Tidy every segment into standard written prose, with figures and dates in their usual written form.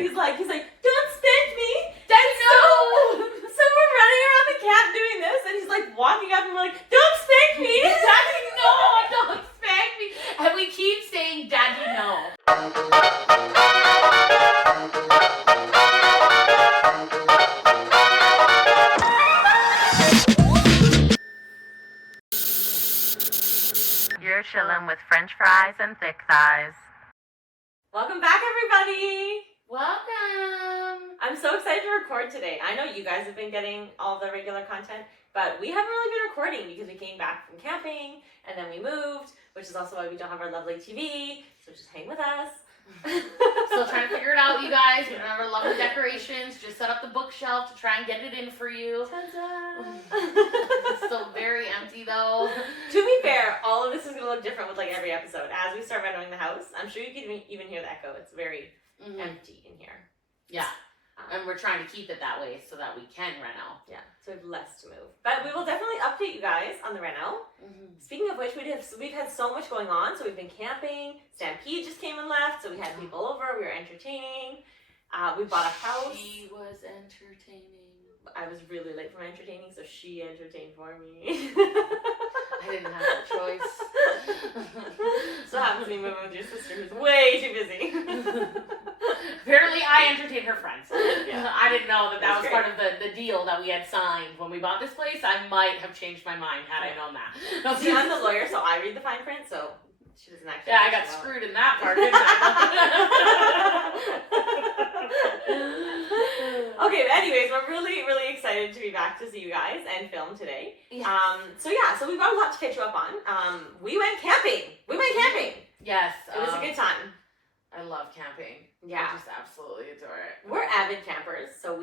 and he's like, don't spank me. Daddy, no. So we're running around the camp doing this, and he's like walking up, and we're like, don't spank me. Daddy, no, don't spank me. And we keep saying, Daddy, no. You're chilling with French fries and thick thighs. Welcome back, everybody. Welcome. I'm so excited to record today. I know you guys have been getting all the regular content, but we haven't really been recording because we came back from camping and then we moved, which is also why we don't have our lovely TV, so just hang with us. Still trying to figure it out, you guys. We don't have our lovely decorations. Just set up the bookshelf to try and get it in for you. It's still very empty, though. To be fair, all of this is going to look different with like every episode. As we start renovating the house, I'm sure you can even hear the echo. It's very empty in here. Yeah. And we're trying to keep it that way so that we can reno. Yeah, so we have less to move. But we will definitely update you guys on the reno. Speaking of which, we've had so much going on. So we've been camping. Stampede just came and left. So we had people over. We were entertaining. We bought a house. She was entertaining. I was really late for my entertaining, so she entertained for me. I didn't have a choice. So happens to be moving with your sister who's way too busy. Apparently I entertained her friends. Yeah. I didn't know that was That's part of the deal that we had signed when we bought this place. I might have changed my mind had I known that. See, I'm the lawyer, so I read the fine print, so she doesn't actually. Yeah, I got screwed in that part, didn't I? Okay, but anyways, we're really, really excited to be back to see you guys and film today. Yes. So we've got a lot to catch you up on. We went camping. Yes. It was a good time. I love camping. Yeah. I just absolutely adore it. We're avid campers, so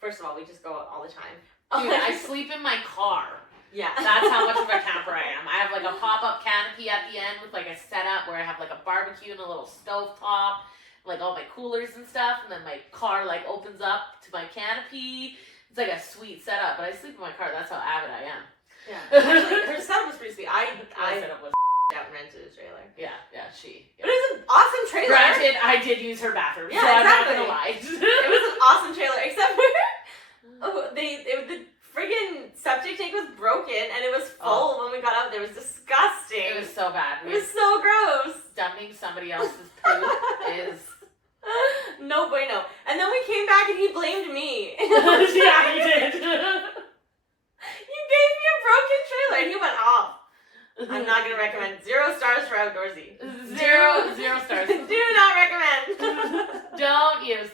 first of all, we just go out all the time. Dude, I sleep in my car. Yeah. That's how much of a camper I am. I have like a pop-up canopy at the end with like a setup where I have like a barbecue and a little stove top, like all my coolers and stuff, and then my car like opens up to my canopy. It's like a sweet setup, but I sleep in my car. That's how avid I am. Yeah. Actually, her setup was pretty sweet. I set up with out and rented a trailer. Yeah. But it was an awesome trailer. Granted, I did use her bathroom, Yeah, so I'm not exactly. gonna lie. It was an awesome trailer, except for the friggin' septic tank was broken and it was full when we got out there. It was disgusting. It was so bad. It was so gross. Dumping somebody else's poop is no bueno. And then we came back and he blamed me. yeah, he did. You gave me a broken trailer and he went off. I'm not going to recommend 0 stars for outdoorsy. Zero stars. Do not recommend. Don't use.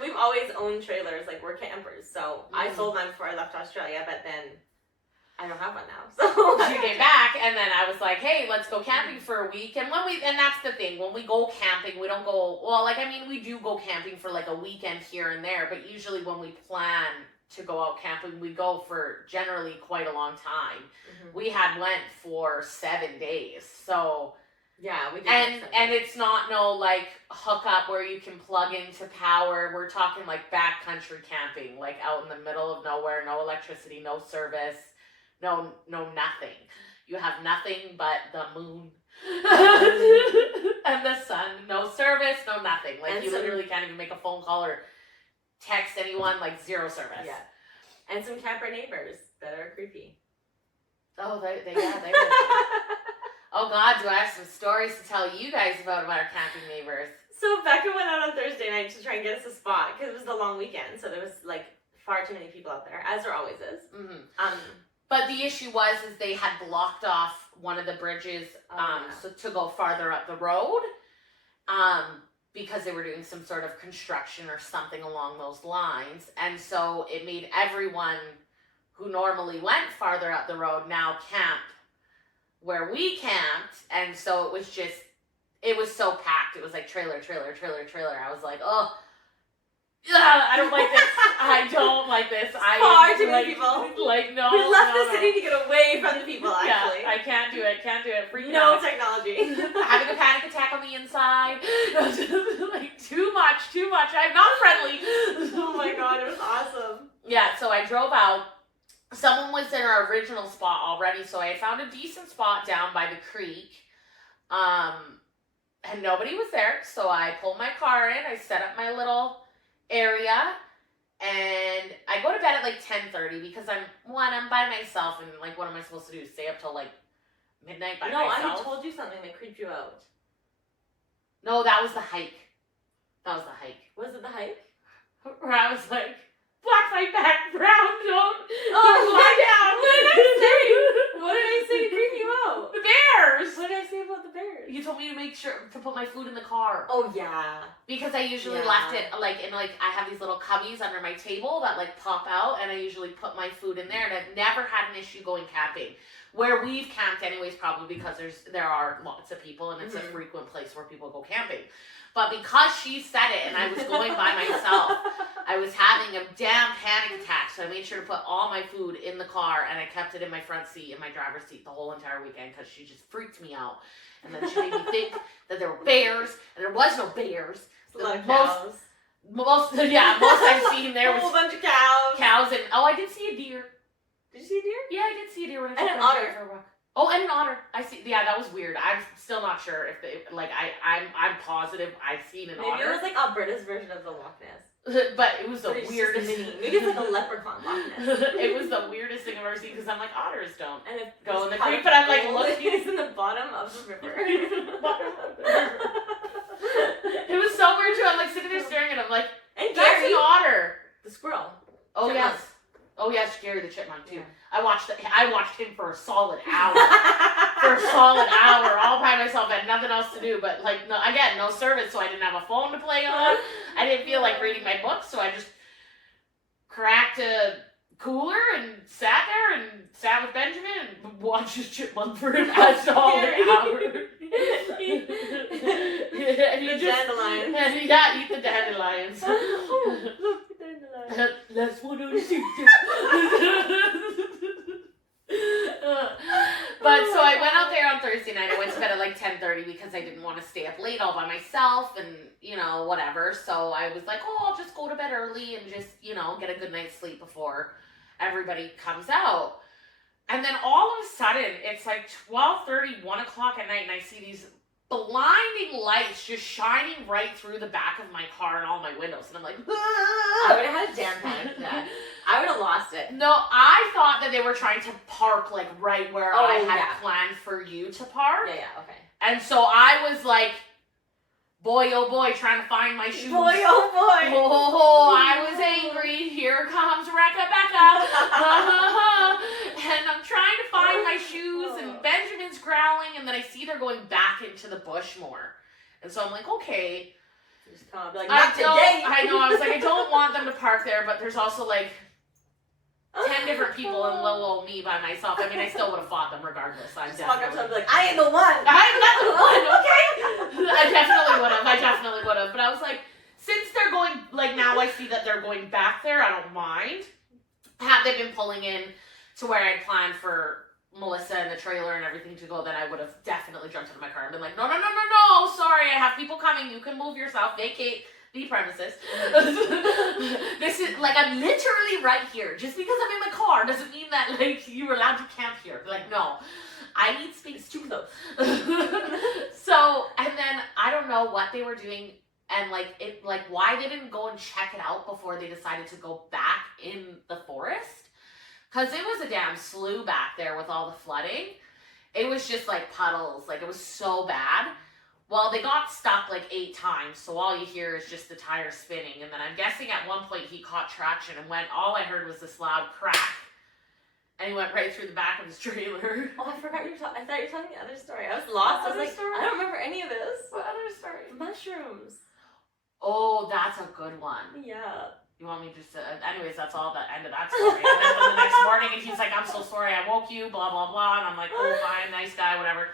We've always owned trailers, like we're campers. So I sold mine before I left Australia, but then I don't have one now. So she came back and then I was like, hey, let's go camping for a week. And and that's the thing, when we go camping, we don't go, we do go camping for like a weekend here and there, but usually when we plan to go out camping, we go for generally quite a long time. We went for 7 days. So yeah, we did. And it's not no like hookup where you can plug into power. We're talking like backcountry camping, like out in the middle of nowhere, no electricity, no service, no nothing. You have nothing but the moon and the sun. No service, no nothing. Like and you literally can't even make a phone call or text anyone, like 0 service. Yeah. And some camper neighbors that are creepy. Oh, they were. Oh God, do I have some stories to tell you guys about our camping neighbors? So Becca went out on Thursday night to try and get us a spot because it was the long weekend, so there was like far too many people out there, as there always is. But the issue was they had blocked off one of the bridges so to go farther up the road. Because they were doing some sort of construction or something along those lines. And so it made everyone who normally went farther up the road now camp where we camped. And so it was so packed. It was like trailer. I was like, oh, I don't like this. I don't like this. Far too many people. Like, no. We left the city to get away from the people, actually. Yeah, I can't do it. Freaking no out. Technology. Having a panic attack on the inside. Like, too much. I'm not friendly. Oh my God, it was awesome. Yeah, so I drove out. Someone was in our original spot already, so I had found a decent spot down by the creek. And nobody was there, so I pulled my car in, I set up my little area, and I go to bed at like 10:30 because I'm by myself, and like what am I supposed to do? Stay up till like midnight by myself? No, I told you something that creeped you out. No, that was the hike. Was it the hike? Where I was like, black my back, brown, don't. Lie down. What did I say to creep you out? The bears. What did I say about the bears? You told me to make sure to put my food in the car. Oh yeah. Because I usually left it I have these little cubbies under my table that like pop out, and I usually put my food in there, and I've never had an issue going camping. Where we've camped anyways, probably because there are lots of people and it's a frequent place where people go camping. But because she said it and I was going by myself, I was having a damn panic attack. So I made sure to put all my food in the car, and I kept it in my front seat, in my driver's seat the whole entire weekend because she just freaked me out. And then she made me think that there were bears, and there was no bears. Most I've seen there was a whole bunch of cows. Cows, and I did see a deer. Did you see a deer? Yeah, I did see a deer when I took an otter. for a walk. Oh, and an otter. I see. Yeah, that was weird. I'm still not sure if I'm positive I've seen an otter. Maybe it was like Alberta's version of the Loch Ness. But it was the weirdest. Maybe it's like a leprechaun Loch Ness. It was the weirdest thing I've ever seen because I'm like, otters don't go in the creek, creek, but I'm like, look, he's in the bottom of the river. It was so weird too. I'm like sitting there staring at him, like, and that's Gary, an otter. The squirrel. Oh Chipmunk. yes. Oh yes, Gary the chipmunk too. Yeah. I watched him for a solid hour. All by myself. I had nothing else to do, but like no service, so I didn't have a phone to play on. I didn't feel like reading my book, so I just cracked a cooler and sat with Benjamin and watched his chipmunk for a solid hour. Dandelions. Eat the dandelions. That's what I was thinking. But so I went out there on Thursday night. I went to bed at like 10:30 because I didn't want to stay up late all by myself and, whatever. So I was like, I'll just go to bed early and just, get a good night's sleep before everybody comes out. And then all of a sudden, it's like 12:30, 1 o'clock at night, and I see these blinding lights just shining right through the back of my car and all my windows. And I'm like, I would have had a damn panic attack. I would have lost it. No, I thought that they were trying to park like right where I had planned for you to park. Yeah, okay. And so I was like, boy, oh boy, trying to find my shoes. Boy, oh boy. Oh, I was angry. Here comes Rebecca. And I'm trying to find my shoes, and Benjamin's growling, and then I see they're going back into the bush more. And so I'm like, okay. Just come up, like, not today. I know. I was like, I don't want them to park there, but there's also like 10 different people in little old me by myself. I mean, I still would have fought them regardless. Just walk up to them and be like, I ain't the one. I'm not the one, okay? I definitely would have. But I was like, since they're going, like now I see that they're going back there, I don't mind. Had they been pulling in to where I'd planned for Melissa and the trailer and everything to go, then I would have definitely jumped into my car and been like, no, sorry, I have people coming, you can move yourself, vacate the premises. This is, like, I'm literally right here. Just because I'm in my car doesn't mean that, like, you were allowed to camp here. Like, no. I need space too, though. So, and then, I don't know what they were doing, and, why they didn't go and check it out before they decided to go back in the forest. Because it was a damn slough back there with all the flooding. It was just, like, puddles. Like, it was so bad. Well, they got stuck like 8 times, so all you hear is just the tire spinning. And then I'm guessing at one point he caught traction and all I heard was this loud crack. And he went right through the back of his trailer. Oh, I forgot I thought you were telling the other story. I was lost. I was like, I don't remember any of this. What other story? Mushrooms. Oh, that's a good one. Yeah. You want me just to... Anyways, that's all the end of that story. And then the next morning, and he's like, I'm so sorry I woke you, blah, blah, blah. And I'm like, oh, fine, nice guy, whatever.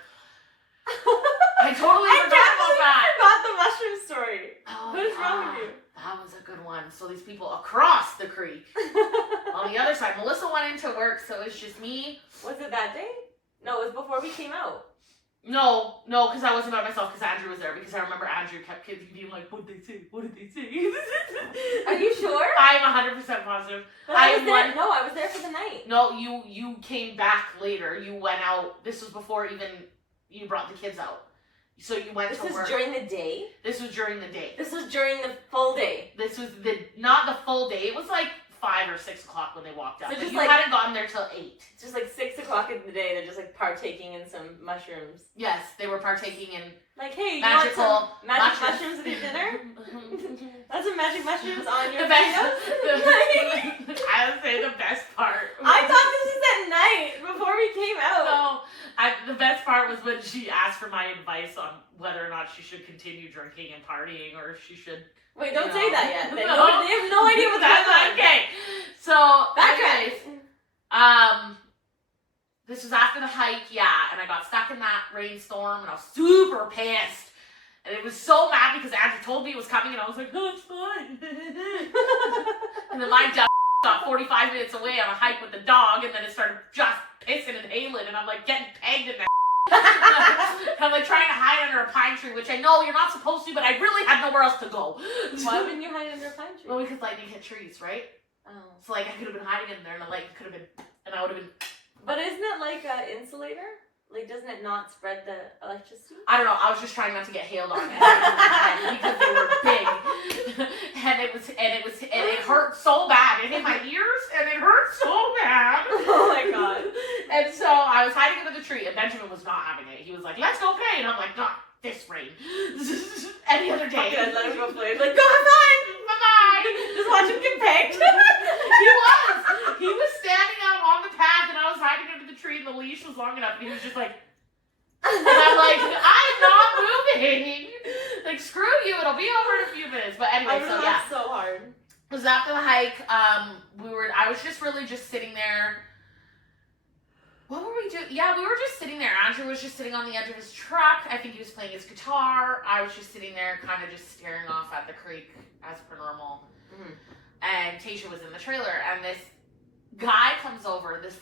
I totally forgot about that. I forgot the mushroom story. Oh, what is wrong with you? That was a good one. So these people across the creek, on the other side, Melissa went into work, so it's just me. Was it that day? No, it was before we came out. No, because I wasn't by myself because Andrew was there, because I remember Andrew kept being like, what did they say? What did they say? Are you sure? I'm 100% positive. But I was there for the night. No, you came back later. You went out. This was before even you brought the kids out. So you went This to was work. during the day? This was during the day. This was during the full day. This was not the full day. It was like 5 or 6 o'clock when they walked up. So But just you like- hadn't gotten there till 8. It's just like 6 o'clock in the day. They're just like partaking in some mushrooms. Yes, they were partaking in Like, hey, you magical want some magic mushrooms with your dinner? That's some magic mushrooms on your potatoes? I would say the best part. I thought this was at night before we came out. No, the best part was when she asked for my advice on whether or not she should continue drinking and partying or if she should. Wait, don't say that yet. They, No. they have no idea what's going on. Okay, so anyways, this was after the hike, yeah, and I got stuck in that rainstorm and I was super pissed. And it was so mad because Andrew told me it was coming and I was like, oh, it's fine. And then my dumb got 45 minutes away on a hike with the dog and then it started just pissing and hailing and I'm like getting pegged in the I'm like trying to hide under a pine tree, which I know you're not supposed to, but I really had nowhere else to go. Why wouldn't you hide under a pine tree? Well, because lightning hit trees, right? Oh. So like I could have been hiding in there and the lightning could have been, and I would have been. But isn't it like an insulator? Like, doesn't it not spread the electricity? I don't know. I was just trying not to get hailed on because they were big, and it hurt so bad. It hit my ears, and it hurt so bad. Oh my god! And so I was hiding under the tree, and Benjamin was not having it. He was like, "Let's go play," and I'm like, "Not this rain. Any other day." Okay, let him go play. Like, go have fun. Bye bye. Just watch him get pegged. He was standing out on the path, and I was hiding under the tree, and the leash was long enough, and he was just like. And I'm like, I'm not moving. Like, screw you. It'll be over in a few minutes. But anyway, so yeah. So hard. It was after the hike. I was just really just sitting there. What were we doing? Yeah, we were just sitting there. Andrew was just sitting on the edge of his truck. I think he was playing his guitar. I was just sitting there, kind of just staring off at the creek as per normal. Mm-hmm. And Tasha was in the trailer, and this guy comes over. This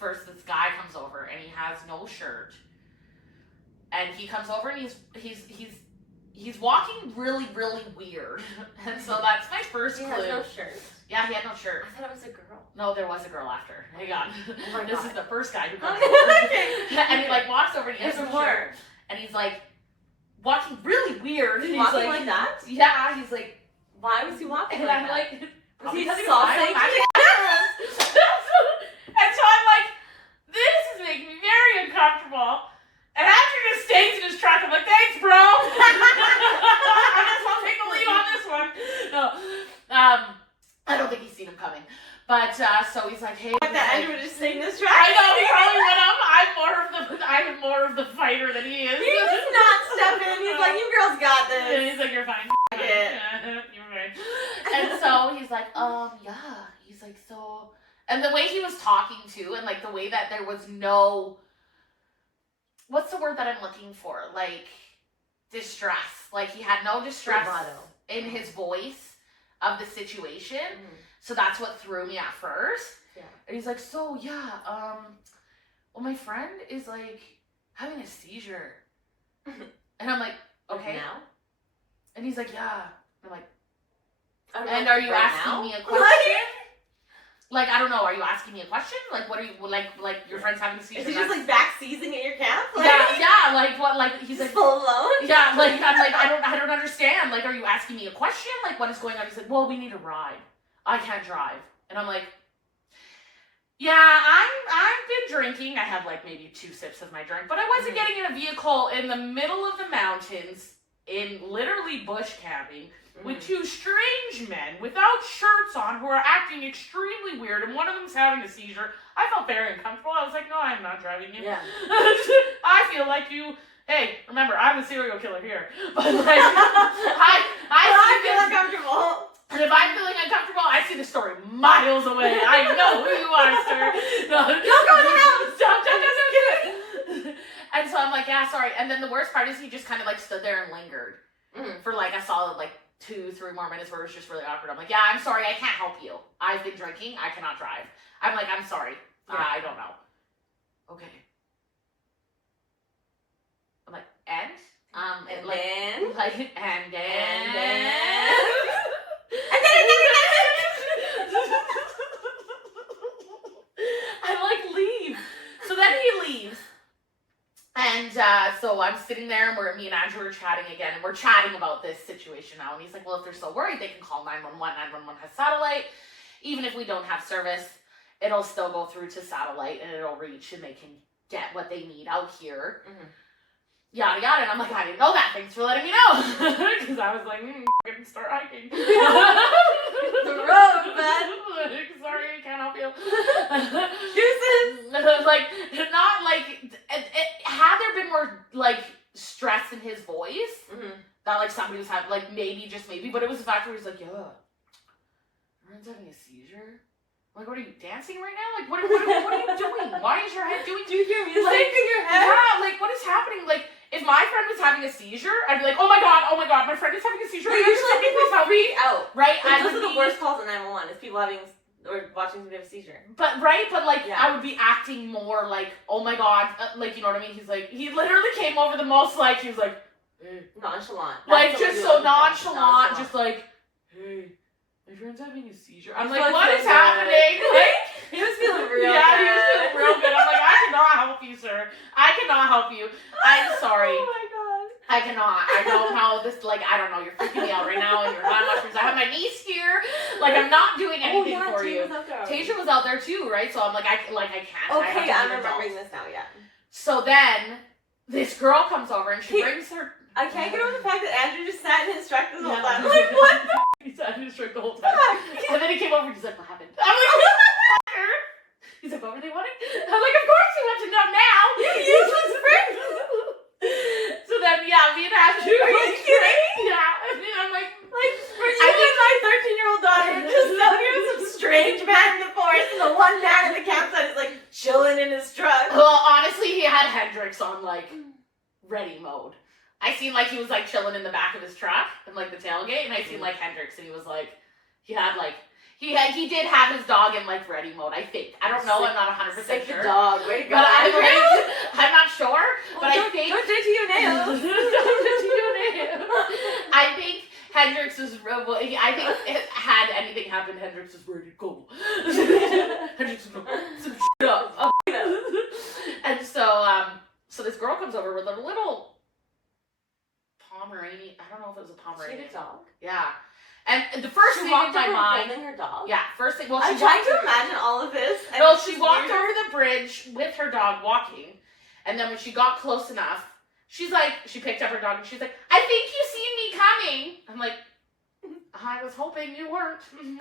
guy comes over, and he has no shirt. And he comes over and he's walking really, really weird. And so that's my first clue. He has no shirt. Yeah, he had no shirt. I thought it was a girl. No, there was a girl after. Hang on. Oh my This God. is the first guy who comes over. Okay. And he like walks over and he has There's no more. shirt. And he's like walking really weird. And he's Walking like that? Yeah, he's like, Why was he walking and like I'm that? like, Was he because salsa? And so I'm like, this is making me very uncomfortable. And Andrew just stays in his truck. I'm like, thanks, bro. I guess I'll take the lead on this one. No, I don't think he's seen him coming. But so he's like, hey. Like that Andrew would just stay in this truck. I know he probably went up. I'm more of the fighter than he is. He does not step in. He's like, you girls got And this. he's like, you're fine. Yeah. You're fine. And so he's like, yeah. He's like, so. And the way he was talking to, and like the way that there was no. What's the word that I'm looking for? Like, distress. Like, he had no distress Bravado. in his voice of the situation. Mm-hmm. So that's what threw me at first. Yeah. And he's like, so, yeah, well, my friend is, like, having a seizure. And I'm like, okay. Now? And he's like, yeah. I'm like, I'm and like, are you right asking now? me a question? Like, I don't know. Are you asking me a question? Like, what are you, like your friend's having a seizure? Is he just like back seizing at your camp? Like, yeah, like what, like, he's like, full alone? yeah, like, I'm like, I don't understand. Like, are you asking me a question? Like, what is going on? He's like, well, we need a ride. I can't drive. And I'm like, yeah, I've been drinking. I had like maybe 2 sips of my drink, but I wasn't getting in a vehicle in the middle of the mountains in literally bush camping with 2 strange men without shirts on who are acting extremely weird, and one of them's having a seizure. I felt very uncomfortable. I was like, no, I'm not driving you. Yeah. I feel like you. Hey, remember, I'm a serial killer here. But like, I feel uncomfortable. And if I'm feeling uncomfortable, I see the story miles away. I know who you are, sir. No, Don't go in the house. Don't. And so I'm like, yeah, sorry. And then the worst part is he just kind of like stood there and lingered for like a solid like 2-3 more minutes where it was just really awkward. I'm like, yeah, I'm sorry, I can't help you. I've been drinking. I cannot drive. I'm like, I'm sorry. Yeah, I don't know. Okay. I'm like, and? And like, then? Like, and then? And then? I'm like, leave. So then he leaves. And so so I'm sitting there, and me and Andrew are chatting again, and we're chatting about this situation now. And he's like, well, if they're so worried, they can call 911. 911 has satellite. Even if we don't have service, it'll still go through to satellite, and it'll reach, and they can get what they need out here. Yada yada. And I'm like, I didn't know that. Thanks for letting me know. Because I was like, fucking start hiking. The road, man. Sorry, I can't help you. Deuces. Like, not like, had there been more like stress in his voice, that like somebody was having, like maybe, just maybe, but it was the fact where he was like, yeah, everyone's having a seizure. Like, what are you, dancing right now? Like, what are you doing? Why is your head doing? Do you hear music like, in your head? Yeah, like, what is happening? Like, if my friend was having a seizure, I'd be like, oh my god, my friend is having a seizure. But usually people freak out. Right? Like, those are the worst calls at 911, is people having, or watching somebody have a seizure. But, right? But, like, I would be acting more like, oh my god, like, you know what I mean? He's like, he literally came over the most, like, he was like, nonchalant. Like, just so nonchalant, just like, hey, my friend's having a seizure. I'm like, what is happening? Like, he was feeling real good. Yeah, he was feeling real good. I'm like, I cannot help you, sir. I cannot help you. I'm sorry. Oh my god. I cannot. I don't know this, like, I don't know. You're freaking me out right now, and you're not mushrooms. I have my niece here. Like, I'm not doing anything for you. Tasia was out there too, right? So I'm like, I can't. Okay, I'm remembering this now, yeah. So then, this girl comes over, and she brings her... I can't get over the fact that Andrew just sat in his truck this whole time. I'm like, what the He sat in his truck the whole time. And then he came over and he's like, what happened? I'm like, motherfucker! He's like, what were they wanting? I'm like, of course you want to know now! You useless prick! So then, yeah, me and Andrew... Are you kidding? Yeah. And then I'm like... for you and my 13-year-old daughter just out here with some strange man in the forest, and the one man in the campsite is like chilling in his truck. Well, honestly, he had Hendrix on, like, ready mode. I seen, like, he was, like, chilling in the back of his truck, and, like, the tailgate, and I seen, like, Hendrix, and he was, like, he had, like, he did have his dog in, like, ready mode, I think. I don't know, I'm not 100% sure. The dog, way to go. But I'm not sure, but I think... Don't do it to your nails. Don't do it to your nails. I think Hendrix was, I think had anything happen, Hendrix was ready to go. Hendrix was like, some shit up. And so this girl comes over with a little Pomeranian. I don't know if it was a Pomeranian. She had a dog? Yeah. And the first thing in my mind... holding her dog? Yeah, first thing... Well, I'm trying to imagine all of this. No, she walked over the bridge with her dog walking. And then when she got close enough, she's like... She picked up her dog and she's like, I think you seen me coming. I'm like, I was hoping you weren't. You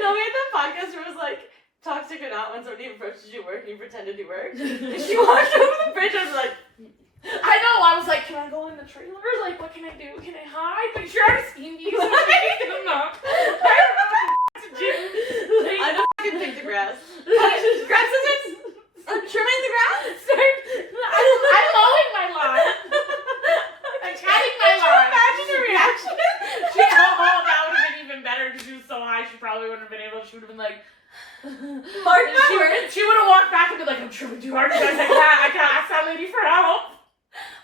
know, we had that podcast where it was like, toxic or not, when somebody approaches you work and you pretended you worked. And she walked over the bridge, I was like... I know, I was like, can I go in the trailer? Like, what can I do? Can I hide? But you're already seen me, so I'm not. I don't know what to do. Like, I know I can pick the grass. Grab scissors! I'm trimming the grass! I'm mowing my lawn. I'm cutting my lawn. Imagine your reaction. Oh, that would have been even better because she was so high, she probably wouldn't have been able, she would have been like... Mark my words. She would have walked back and been like, I'm trimming too hard, guys. I can't ask that lady for help.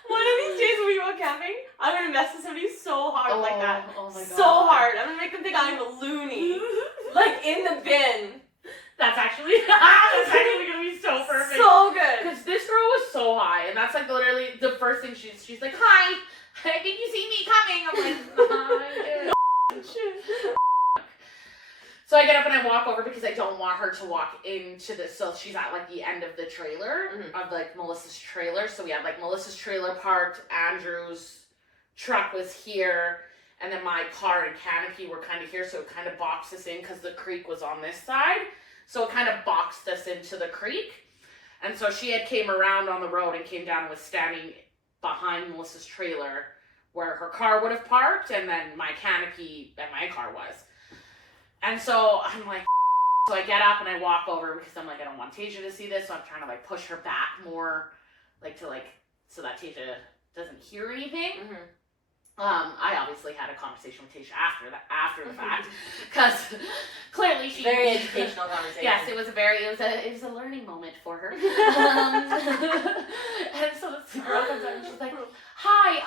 One of these days when we go camping, I'm gonna mess with somebody so hard like that. Oh my god. So hard. I'm gonna make them think I'm a loony. Like in the bin. That's actually gonna be so perfect. So good. Because this girl was so high, and that's like literally the first thing she's like, hi, I think you see me coming. I'm like, hi. So I get up and I walk over because I don't want her to walk into this. So she's at like the end of the trailer of like Melissa's trailer. So we had like Melissa's trailer parked, Andrew's truck was here, and then my car and canopy were kind of here. So it kind of boxed us in because the creek was on this side. So it kind of boxed us into the creek. And so she had came around on the road and came down and was standing behind Melissa's trailer where her car would have parked, and then my canopy and my car was. And so I'm like, so I get up and I walk over because I'm like, I don't want Tasia to see this, so I'm trying to like push her back more, like to like, so that Tasia doesn't hear anything. I obviously had a conversation with Tasia after the fact, because clearly she very educational conversation. Yes, it was a learning moment for her. And so this girl comes up and she's like, hi,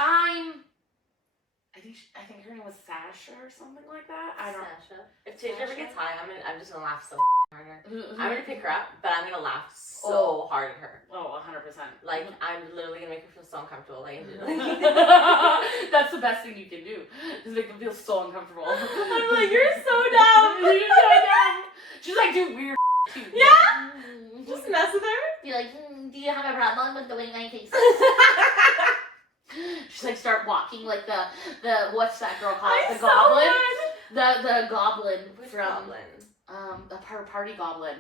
I think her name was Sasha or something like that. I don't know. Sasha. If Tasia ever gets high, I'm just gonna laugh so harder. I'm gonna pick her up, but I'm gonna laugh so hard at her. Oh, 100%. Like, I'm literally gonna make her feel so uncomfortable. Like, that's the best thing you can do. Is make them feel so uncomfortable. I'm like, you're so dumb. You're so dumb. She's like, do weird too. Yeah. Just mess with her. Be like, do you have a problem with the way my face is? She's like, start walking like the what's that girl called? The goblin. The goblin from the party goblin.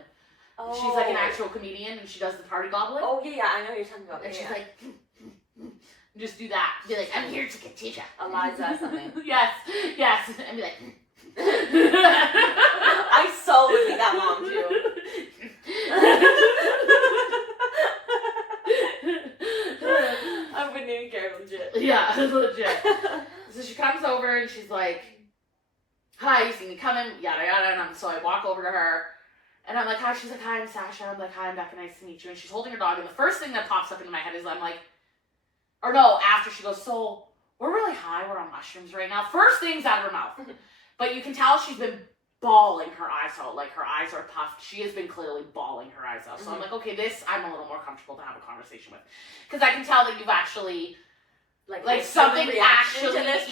Oh. She's like an actual comedian and she does the party goblin. Oh yeah, I know what you're talking about. And she's like, just do that. Be like, I'm here to get you. Eliza something. Yes. And be like, I so would be that mom too. I wouldn't even care, legit. Yeah, legit. So she comes over and she's like, hi, you see me coming, yada yada, and so I walk over to her, and I'm like, hi, she's like, hi, I'm Sasha, I'm like, hi, I'm Becca, nice to meet you, and she's holding her dog, and the first thing that pops up into my head is I'm like, or no, after she goes, so, we're really high, we're on mushrooms right now, first things out of her mouth, but you can tell she's been bawling her eyes out, like her eyes are puffed, she has been clearly bawling her eyes out, so I'm like, okay, this, I'm a little more comfortable to have a conversation with, because I can tell that you've actually, like something actually, to this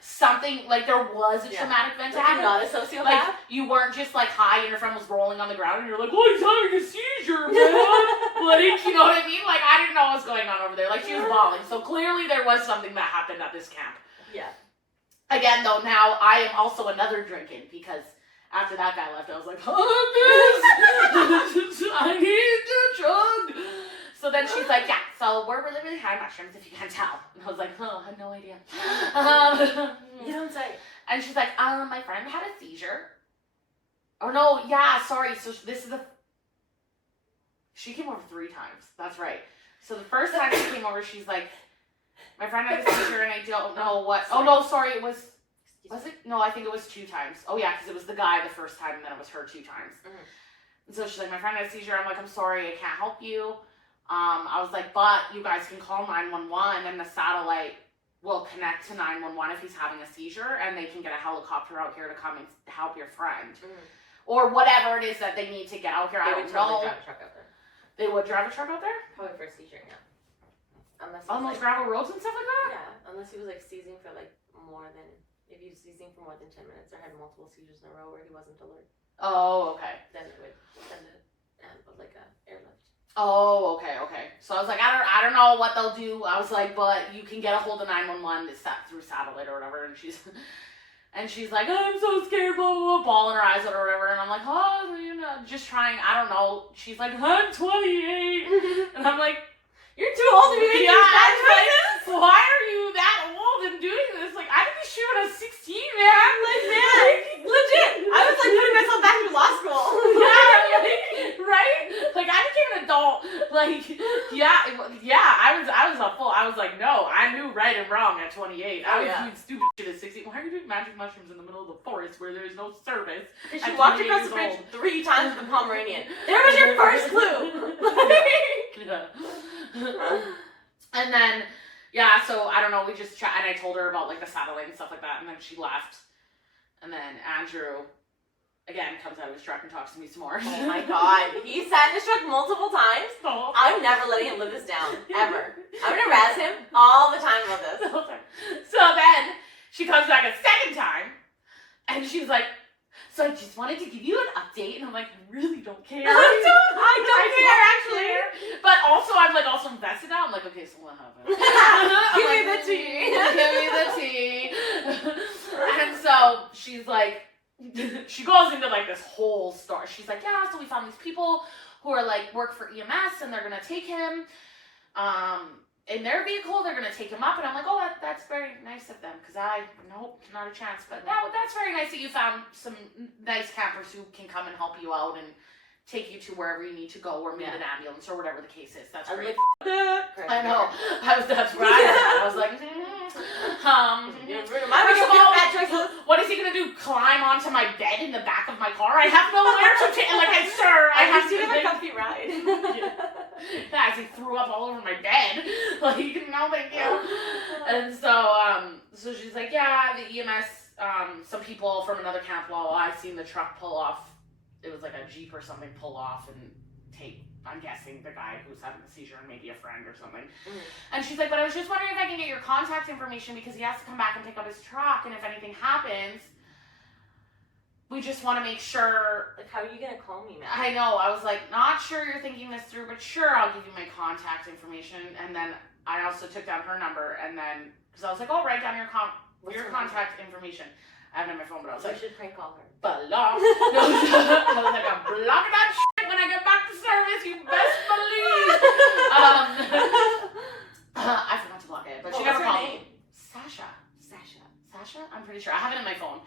something, like there was a traumatic event to happen. You're not a sociopath? Like, you weren't just like high and your friend was rolling on the ground and you're like, oh, he's having a seizure, man. Like, you know what I mean? Like, I didn't know what was going on over there. Like, she was bawling. So clearly there was something that happened at this camp. Yeah. Again, though, now I am also another drinking because after that guy left, I was like, oh, this, I need to drug. So then she's like, yeah, so we're really, really high mushrooms, if you can't tell. And I was like, oh, I had no idea. You don't say. And she's like, my friend had a seizure. Oh, no, yeah, sorry. So this is the... She came over 3 times. That's right. So the first time she came over, she's like, my friend had a seizure and I don't know what... Oh, no, sorry, it was... Was it? No, I think it was 2 times. Oh, yeah, because it was the guy the first time and then it was her 2 times. Mm-hmm. And so she's like, my friend had a seizure. I'm like, I'm sorry, I can't help you. I was like, but you guys can call 911 and the satellite will connect to 911 if he's having a seizure and they can get a helicopter out here to come and help your friend. Mm. Or whatever it is that they need to get out here. I don't know. Drive a truck out there. They would drive a truck out there? Probably for a seizure, yeah. Unless on those gravel roads and stuff like that? Yeah, unless he was like seizing for like more than, if he was seizing for more than 10 minutes or had multiple seizures in a row where he wasn't alert. Oh, okay. Then it would send like a airlift. Oh, okay. So I was like, I don't know what they'll do. I was like, but you can get a hold of 911 through satellite or whatever. And she's like, I'm so scared, blah, blah, blah, bawling her eyes out or whatever. And I'm like, oh, you know, just trying, I don't know. She's like, I'm 28. And I'm like, you're too old to be making bad choices. Like, why are you that old and doing this? Like, I did this shit when I was 16, man. Like, man, legit. I was like putting myself back through law school. Yeah, right? Like, I became an adult. Like, I was like, no, I knew right and wrong at 28. I was doing stupid shit at 16. Why are you doing magic mushrooms in the middle of the forest where there's no service? And she walked across the bridge 3 times with a Pomeranian. There was your first clue. Yeah. And then, yeah, so I don't know, we just chat, and I told her about like the satellite and stuff like that, and then she left. And then Andrew, again, comes out of his truck and talks to me some more. Oh my god. He sat in his truck multiple times. Oh. I'm never letting him live this down. Ever. I'm gonna razz him all the time about this. So then, she comes back a second time, and she's like, so I just wanted to give you an update, and I'm like, I really don't care. I don't care, actually. But also, I'm like also invested now. I'm like, okay, so what happened? Give me the tea. Give me the tea. And so she's like, she goes into like this whole story. She's like, yeah, so we found these people who are like work for EMS, and they're gonna take him. In their vehicle, they're gonna take him up, and I'm like, oh, that's very nice of them, because nope, not a chance. But that's very nice that you found some nice campers who can come and help you out and take you to wherever you need to go, or meet an ambulance, or whatever the case is. That's great. I know. That's right. I was like, what is he gonna do? Climb onto my bed in the back of my car? I have nowhere to take. Like, I have to have a comfy ride. Yeah, as he threw up all over my bed. Like, no big deal. And so she's like, yeah, the EMS, some people from another camp, well, I seen the truck pull off it was like a Jeep or something pull off and take, I'm guessing, the guy who's having a seizure and maybe a friend or something. And she's like, but I was just wondering if I can get your contact information because he has to come back and pick up his truck, and if anything happens, we just want to make sure. Like, how are you going to call me now? I know. I was like, not sure you're thinking this through, but sure, I'll give you my contact information. And then I also took down her number, and then, because I was like, oh, write down your contact information. I have it on my phone, but I was like, I should prank call her. Block. No, I was like, I'm blocking that shit when I get back to service, you best believe. I forgot to block it, but she never called me. Sasha. I'm pretty sure. I have it in my phone.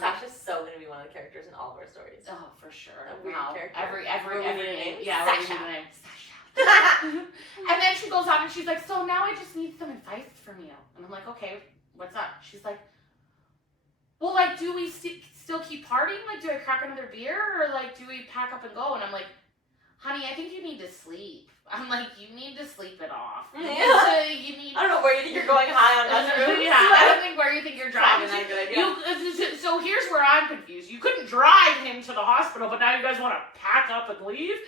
Sasha's so gonna be one of the characters in all of our stories. Oh, for sure. A weird character. Every name. Yeah, Sasha. Name. Sasha. And then she goes on and she's like, so now I just need some advice from you. And I'm like, okay, what's up? She's like, well, like, do we still keep partying? Like, do I crack another beer? Or, like, do we pack up and go? And I'm like, honey, I think you need to sleep. I'm like, you need to sleep it off. You need. I don't know where you think you're going high on mushrooms. Yeah, I don't think where you think you're driving. Probably not a good idea. So here's where I'm confused. You couldn't drive him to the hospital, but now you guys want to pack up and leave?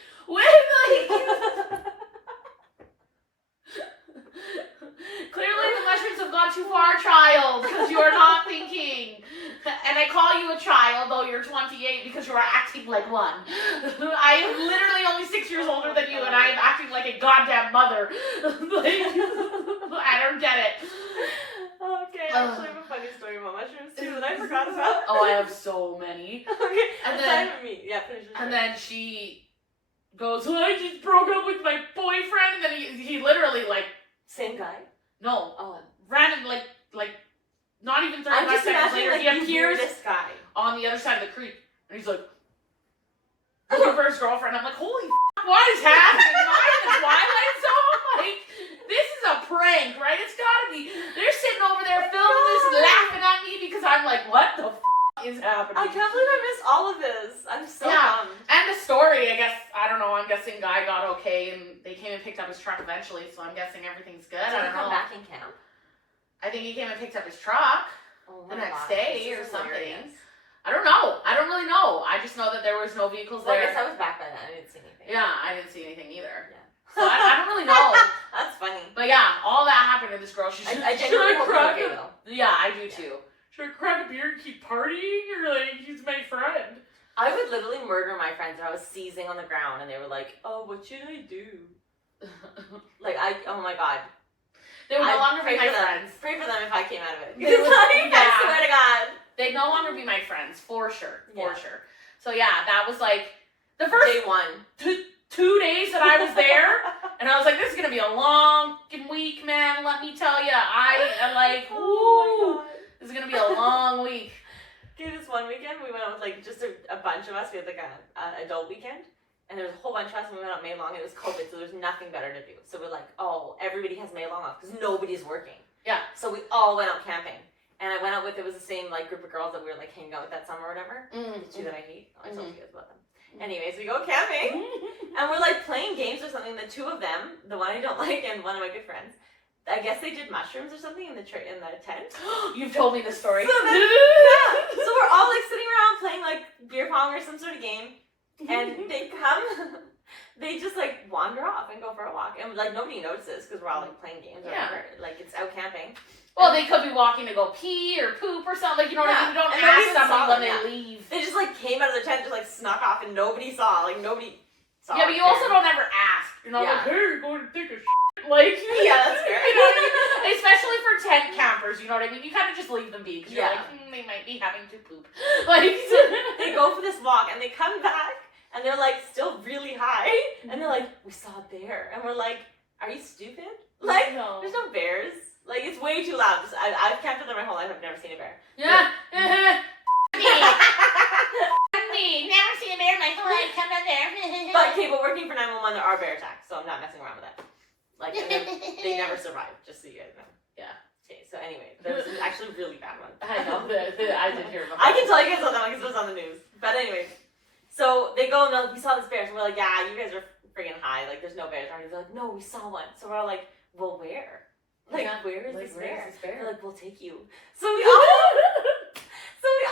Clearly the mushrooms have gone too far, child, because you are not thinking. And I call you a child, though you're 28, because you are acting like one. I am literally only 6 years older than you, and I am acting like a goddamn mother. I don't get it. Okay, I actually have a funny story about mushrooms, too, that I forgot about. Oh, I have so many. Okay, and then, finish and then she goes, well, I just broke up with my boyfriend, and then he literally, like, same guy? no, Oh. random, like, not even 35 I'm just seconds later, like, he appears this guy on the other side of the creek, and he's like, looking for his girlfriend. I'm like, holy what is happening? Am I in the Twilight Zone? Like, this is a prank, right? It's gotta be. They're sitting over there filming this, laughing at me because I'm like, what the is happening? I can't believe I missed all of this. I'm so bummed. And the story, I guess, I don't know, I'm guessing guy got okay, and they came and picked up his truck eventually, so I'm guessing everything's good. Did I he don't know. come back in camp? I think he came and picked up his truck the next day or something. I don't know. I don't really know. I just know that there was no vehicles there. I guess I was back by then. I didn't see anything. Yeah, I didn't see anything either. Yeah. So I don't really know. That's funny. But yeah, all that happened to this girl. She's I genuinely hope it's okay, though. Yeah, I do too. Should I crack a beer and keep partying? Or like, he's my friend? I would literally murder my friends if I was seizing on the ground and they were like, oh, what should I do? Oh my god. They would no longer be my friends. Pray for them if I came out of it. They would, I swear to God. They'd no longer be my friends, for sure. For sure. So yeah, that was like the first day one. 2 days that I was there, and I was like, this is gonna be a long week, man. Let me tell you, I am like, woo, this is gonna be a long week. Okay, this one weekend we went out with like just a bunch of us. We had like an adult weekend. And there was a whole bunch of us, and we went out May long, and it was COVID, so there's nothing better to do. So we're like, oh, everybody has May long off, because nobody's working. Yeah. So we all went out camping. And I went out with, it was the same like group of girls that we were like hanging out with that summer or whatever. The two that I hate. I told you guys about them. Anyways, we go camping, and we're like playing games or something. The two of them, the one I don't like, and one of my good friends, I guess they did mushrooms or something in the tent. You've told me the story. So then, so we're all like sitting around playing like beer pong or some sort of game. And they they just like wander off and go for a walk, and like nobody notices because we're all like playing games or whatever. Like it's out camping. Well, they could be walking to go pee or poop or something. Like, you know what I mean? You don't ask somebody when they leave. They just like came out of the tent, just like snuck off, and nobody saw. Like nobody saw. Yeah, but you also don't ever ask. You're not like, hey, you're going to take a shit. Like, yeah, that's fair. You know what I mean? Especially for tent campers, you know what I mean? You kind of just leave them be because you're like, they might be having to poop. Like, they go for this walk and they come back. And they're like still really high, and they're like, we saw a bear, and we're like, are you stupid? Like, there's no bears. Like, it's way too loud. I've camped with them my whole life. I've never seen a bear. Yeah. Me. Never seen a bear in my whole life. Come down there. But working for 911, there are bear attacks, so I'm not messing around with that. Like, they never survive. Just so you guys know. Yeah. Okay. So anyway, there's actually a really bad one. I know. I did hear about that. I can tell you guys about that one because it was on the news. But anyway. So they go and they're like, we saw this bear. So we're like, yeah, you guys are freaking high. Like, there's no bears around. They're like, no, we saw one. So we're all like, well, where? Like, where is this bear? They're like, we'll take you. So we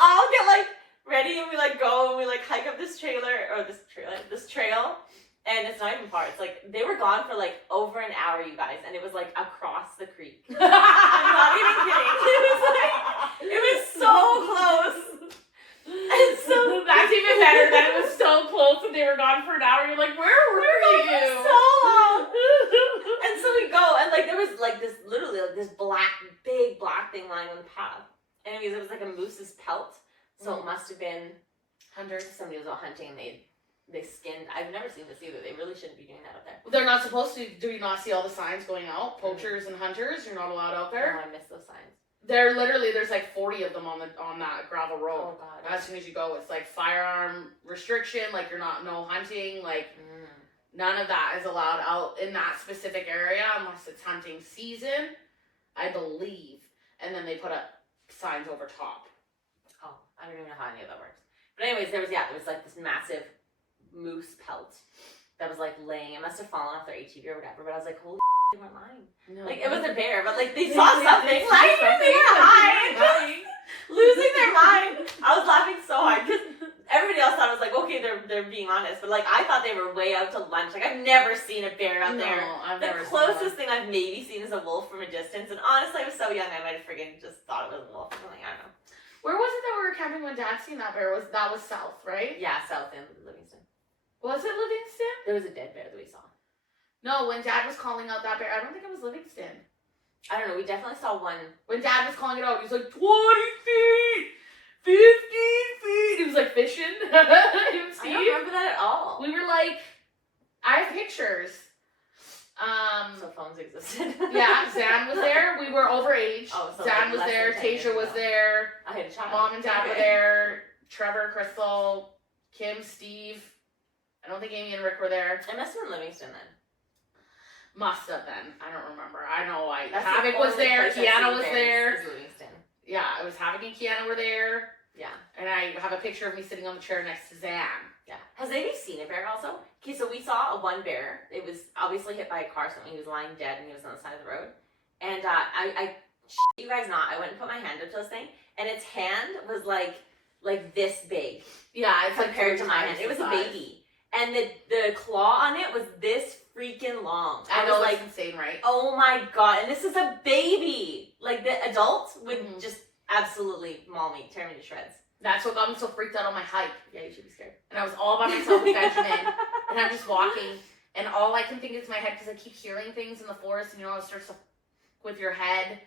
all get like ready, and we like go and we like hike up this trail, and it's not even far. It's like they were gone for like over an hour, you guys, and it was like across the creek. I'm not even kidding. It was so close. And so that's even better. That it was so close and they were gone for an hour. You're like, where were you? For so long. And so we go, and like there was like this literally like this big black thing lying on the path. Anyways, it was like a moose's pelt. So it must have been hunters. Somebody was out hunting and they skinned. I've never seen this either. They really shouldn't be doing that out there. They're not supposed to. Do you not see all the signs going out? Poachers and hunters, you're not allowed out there. Oh, I missed those signs. They're literally, there's like 40 of them on that gravel road. Oh god. As soon as you go, it's like firearm restriction, like you're not, no hunting, like none of that is allowed out in that specific area unless it's hunting season, I believe. And then they put up signs over top. Oh, I don't even know how any of that works. But anyways, there was like this massive moose pelt that was like laying. It must have fallen off their ATV or whatever. But I was like, holy they weren't lying. No. Like it was a bear, but like they saw something. Like they were high, losing their mind. I was laughing so hard because everybody else thought it was like, okay, they're being honest, but like I thought they were way out to lunch. Like I've never seen a bear out there. I've the never closest thing I've maybe seen is a wolf from a distance. And honestly, I was so young, I might have friggin' just thought it was a wolf. I'm like, I don't know. Where was it that we were camping when Dad seen that bear? That was south, right? Yeah, south in Livingston. Was it Livingston? There was a dead bear that we saw. No, when Dad was calling out that bear, I don't think it was Livingston. I don't know. We definitely saw one. When Dad was calling it out, he was like 20 feet, 15 feet. He was like fishing. I don't remember that at all. We were like, I have pictures. So phones existed. Yeah, Zan was there. We were overage. Oh, so Zan like was less there. than 10 years Tasha was ago. there. I had a child. Mom and Dad were there. Trevor, Crystal, Kim, Steve. I don't think Amy and Rick were there. It must have been Livingston then. Must have been. I don't remember. I know That's Havoc the was only there. place I've Kiana seen was bears there. is Livingston. Yeah, it was Havoc and Kiana were there. Yeah. And I have a picture of me sitting on the chair next to Zan. Yeah. Has anybody seen a bear also? Okay, so we saw one bear. It was obviously hit by a car, so he was lying dead and he was on the side of the road. And I you guys not, I went and put my hand up to this thing, and its hand was like this big. Yeah, it's compared to my hand. It was a baby. And the claw on it was this freaking long. I know, was it's like, insane, right? oh my god, and this is a baby. Like the adult would just absolutely maul me, tear me to shreds. That's what got me so freaked out on my hike. Yeah, you should be scared. And I was all by myself with Benjamin, and I'm just walking, and all I can think is my head, because I keep hearing things in the forest, and you know, it starts to with your head,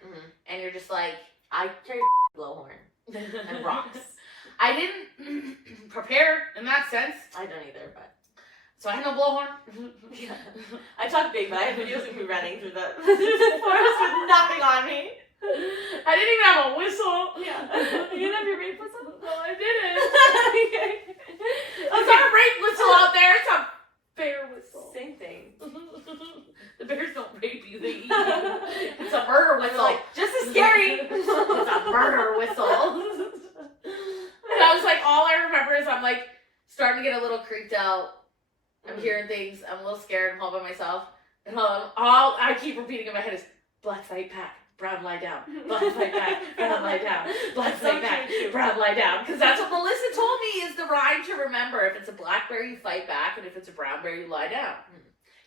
and you're just like, I carry blowhorn and rocks. I didn't prepare in that sense. I don't either, but so I had no blowhorn. yeah. I talk big, but I have videos of me running through the forest with nothing on me. I didn't even have a whistle. Yeah. You didn't have your rape whistle? No, I didn't. Okay. It's not a rape whistle out there. It's a bear whistle. Same thing. The bears don't rape you. They eat you. It's a murder whistle. Like, just as scary. It's a murder whistle. And I was like, all I remember is I'm like starting to get a little creeped out. I'm hearing things. I'm a little scared. I'm all by myself. And all I keep repeating in my head is black fight pack. Brown lie down. Black fight back. Brown lie down. Black fight back. Brown lie down. Because that's what Melissa told me is the rhyme to remember. If it's a black bear, you fight back. And if it's a brown bear, you lie down.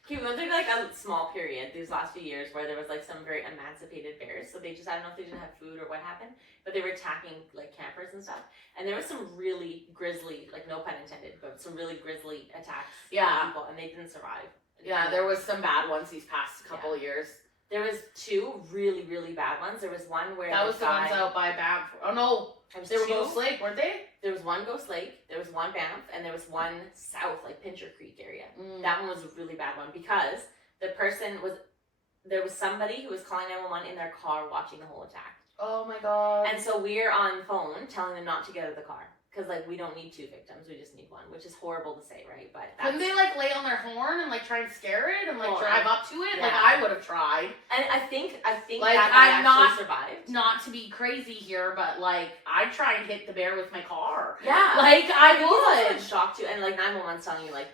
Okay, we went through like a small period these last few years where there was like some very emancipated bears. So they just, I don't know if they didn't have food or what happened, but they were attacking like campers and stuff. And there was some really grisly, like no pun intended, but some really grisly attacks on people, and they didn't survive. Yeah, there was some bad ones these past couple of years. There was two really, really bad ones. There was one where that was the ones out by Banff. Oh no, they were Ghost Lake, weren't they? There was one Ghost Lake, there was one Banff, and there was one south, like Pincher Creek area. That one was a really bad one because there was somebody who was calling 911 in their car watching the whole attack. Oh my god. And so we're on the phone telling them not to get out of the car. Because, like, we don't need two victims, we just need one, which is horrible to say, right? But couldn't they, like, lay on their horn and, like, try and scare it and, like, drive up to it? Yeah. Like, I would have tried. And I think like, that guy I'm actually survived. Not to be crazy here, but, like, I'd try and hit the bear with my car. Yeah. Like, I He's also in would. shock, too. And, like, 911's telling you, like,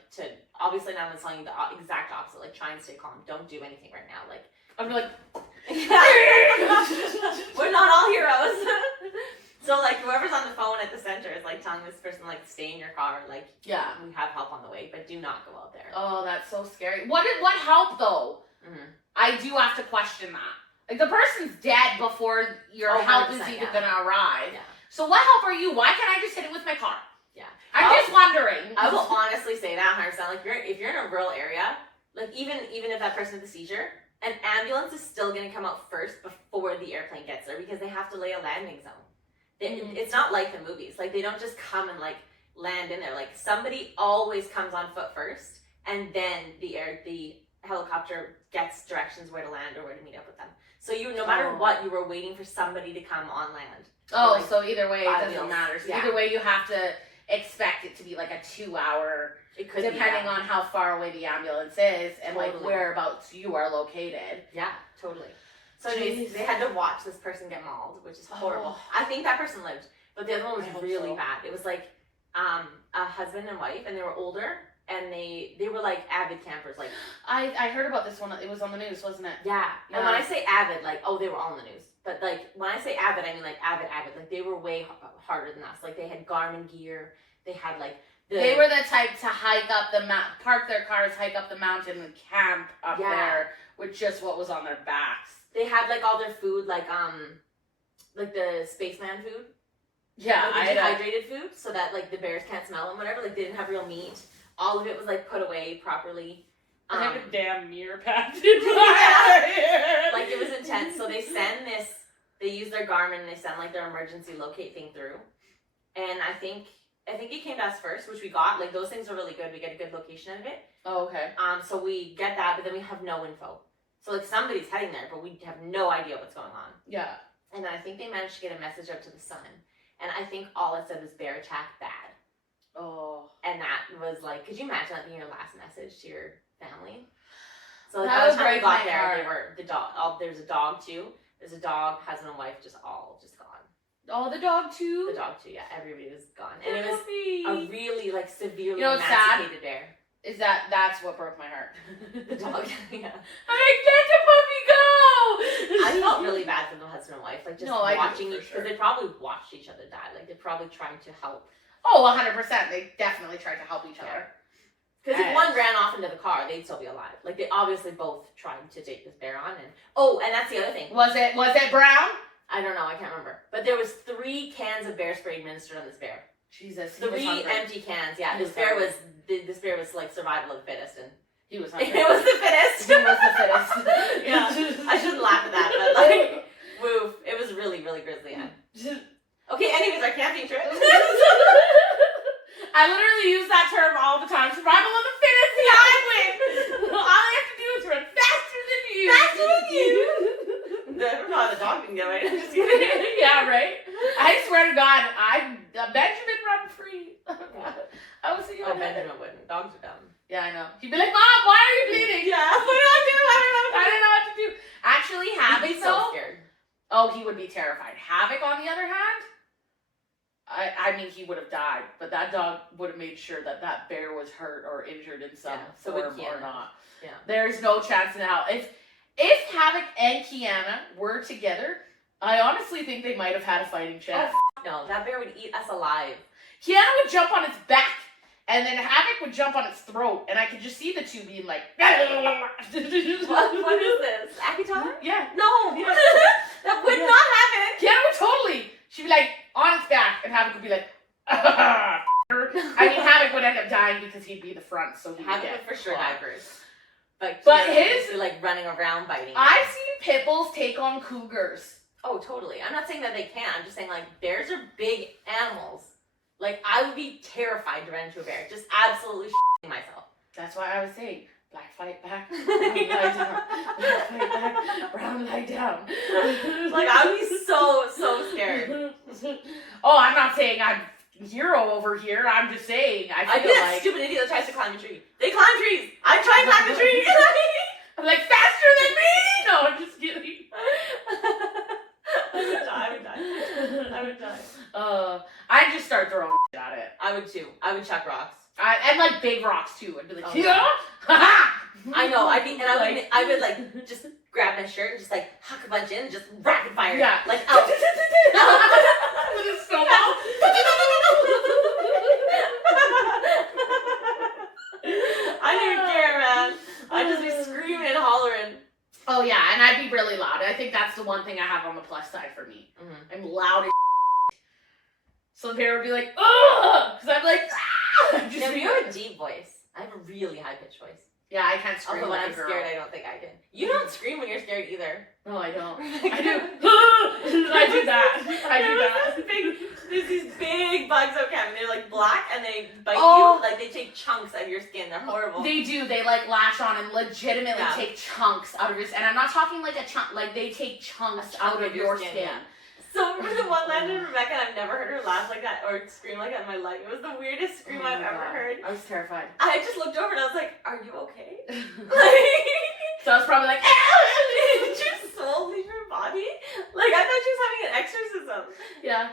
obviously 911's telling you the exact opposite. Like, try and stay calm. Don't do anything right now. Like, I'd be like, we're not all heroes. So, like, whoever's on the phone at the center is, like, telling this person like stay in your car. Like, Yeah. we have help on the way, but do not go out there. Oh, that's so scary. What help though? Mm-hmm. I do have to question that. Like the person's dead before your help is even gonna arrive. Yeah. So what help are you? Why can't I just hit it with my car? Yeah. I'm just wondering. I will honestly say that 100%. Like if you're in a rural area, like even if that person has a seizure, an ambulance is still gonna come out first before the airplane gets there because they have to lay a landing zone. It's not like the movies. Like they don't just come and like land in there. Like somebody always comes on foot first, and then the helicopter gets directions where to land or where to meet up with them. So no matter what, you were waiting for somebody to come on land. Oh, like so either way, it doesn't meals. matter. So Yeah. either way, you have to expect it to be like a 2-hour, It could depending be, on how far away the ambulance is and like Totally. whereabouts you are located. Yeah, totally. So anyways, they had to watch this person get mauled, which is horrible. Oh. I think that person lived, but the other one was I hope really so. bad. It was like a husband and wife, and they were older, and they were like avid campers. Like I heard about this one. It was on the news, wasn't it? yeah. And when Yeah. I say avid, like they were all in the news. But like when I say avid, I mean like avid. Like they were way harder than us. Like they had Garmin gear. They had like They were the type to hike up the park their cars, hike up the mountain, and camp up there with just what was on their backs. They had like all their food, like the spaceman food. Yeah, like the dehydrated food, so that like the bears can't smell them, whatever. Like they didn't have real meat. All of it was like put away properly. I have a damn mirror packed in Like it was intense. So they send this. They use their Garmin and they send like their emergency locate thing through. And I think it came to us first, which we got. Like those things are really good. We get a good location out of it. Oh, okay. So we get that, but then we have no info. So like somebody's heading there, but we have no idea what's going on. Yeah. And then I think they managed to get a message out to the son. And I think all it said was bear attack bad. Oh. And that was like, could you imagine that being your last message to your family? So like That by the would time we break got my there, heart. they were the dog. There's a dog too. There's a dog, husband and wife, just gone. Oh, the dog too? The dog too, yeah. Everybody was gone, and it was a puppy. really like severely You know what's sad? emancipated bear. Is that's what broke my heart. The dog, yeah. I'm like, let the puppy go! I felt really bad for the husband and wife, like just watching each, because they probably watched each other die. Like they're probably trying to help. Oh, 100%. They definitely tried to help each other. Because if one ran off into the car, they'd still be alive. Like they obviously both tried to take this bear on, and that's the other thing. Was it brown? I don't know, I can't remember. But there was 3 cans of bear spray administered on this bear. Jesus. 3 empty cans. Yeah, this bear was like survival of the fittest, and he was hungry. it was the fittest. He was the fittest. Yeah, I shouldn't laugh at that, but like, woof, it was really, really grisly. Okay, anyways, our camping trip. I literally use that term all the time. Survival of the fittest. Yeah, I win. All I have to do is run faster than you. Faster than you. Never thought the dog can get away. I'm just kidding. Yeah, right? I swear to God, Benjamin run free. I was thinking Benjamin wouldn't. Dogs are dumb. Yeah, I know. He'd be like, Mom, why are you bleeding? Yeah, what do I do? I don't know what to do. Actually, Havoc, He'd be so scared. Oh, he would be terrified. Havoc, on the other hand, I mean, he would have died, but that dog would have made sure that bear was hurt or injured in some form or not. Yeah. There's no chance in hell. If Havoc and Kiana were together, I honestly think they might have had a fighting chance. Oh, no, that bear would eat us alive. Kiana would jump on its back, and then Havoc would jump on its throat, and I could just see the two being like... What is this? Akitar? Yeah. No! That would not happen! Kiana would totally... She'd be like, on its back, and Havoc would be like... I mean, Havoc would end up dying because he'd be the front, so he'd Havoc get would for sure caught. die first. But his... like running around biting. I've seen pit bulls take on cougars. Oh, totally. I'm not saying that they can. I'm just saying, like, bears are big animals. Like, I would be terrified to run into a bear. Just absolutely shitting myself. That's why I was saying, black fight back, brown lie down. Black fight back, brown lie down. Like, I would be so scared. Oh, I'm not saying I'm hero over here. I'm just saying, I'd I be feel that like... stupid idiot that tries to climb a tree. They climb trees. I try to climb a tree. I'm like, faster than me! No, I'm just kidding. I would die. I'd just start throwing at it. I would too. I would chuck rocks. And like big rocks too. I'd be like, Oh, yeah, ha I know. I would like just grab my shirt and just like huck a bunch in and just rapid fire. Yeah. Like out. With a snowball. I'd be really loud. I think that's the one thing I have on the plus side for me. Mm-hmm. I'm loud as so the parent would be like, ugh! Because I'm like, ah! Yeah, but you have a deep voice. I have a really high-pitched voice. Yeah, I can't scream Although when like I'm a girl. scared, I don't think I can. You don't scream when you're scared either. No, I don't. I do. I do that. I do that. There's these big bugs out camp, and they're like black, and they bite you. Like they take chunks out of your skin. They're horrible. They do. They like lash on and legitimately take chunks out of your skin. And I'm not talking like a chunk. Like they take chunks out of your skin. Yeah. So remember the one landed Rebecca, and I've never heard her laugh like that or scream like that in my life. It was the weirdest scream I've ever heard. I was terrified. I just looked over and I was like, "Are you okay?" So I was probably like, "Did your soul leave your body?" Like I thought she was having an exorcism. yeah.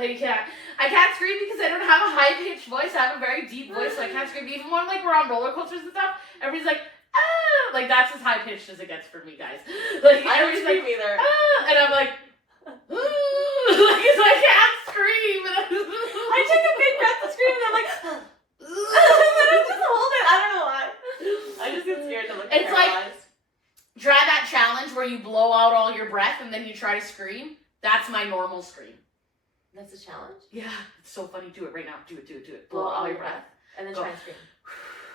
I can't. I can't scream because I don't have a high pitched voice. I have a very deep voice, so I can't scream. Even when like we're on roller coasters and stuff, everybody's like, ah! Like that's as high pitched as it gets for me, guys. Like I don't scream like, either. Ah! And I'm like, because I can't scream. I took a big breath to scream, and I'm like, and I just hold it. I don't know why. I just get scared to look. It's like try that challenge where you blow out all your breath and then you try to scream. That's my normal scream. That's a challenge? Yeah. It's so funny. Do it right now. Do it. Blow out all your breath. And then Go. try and scream.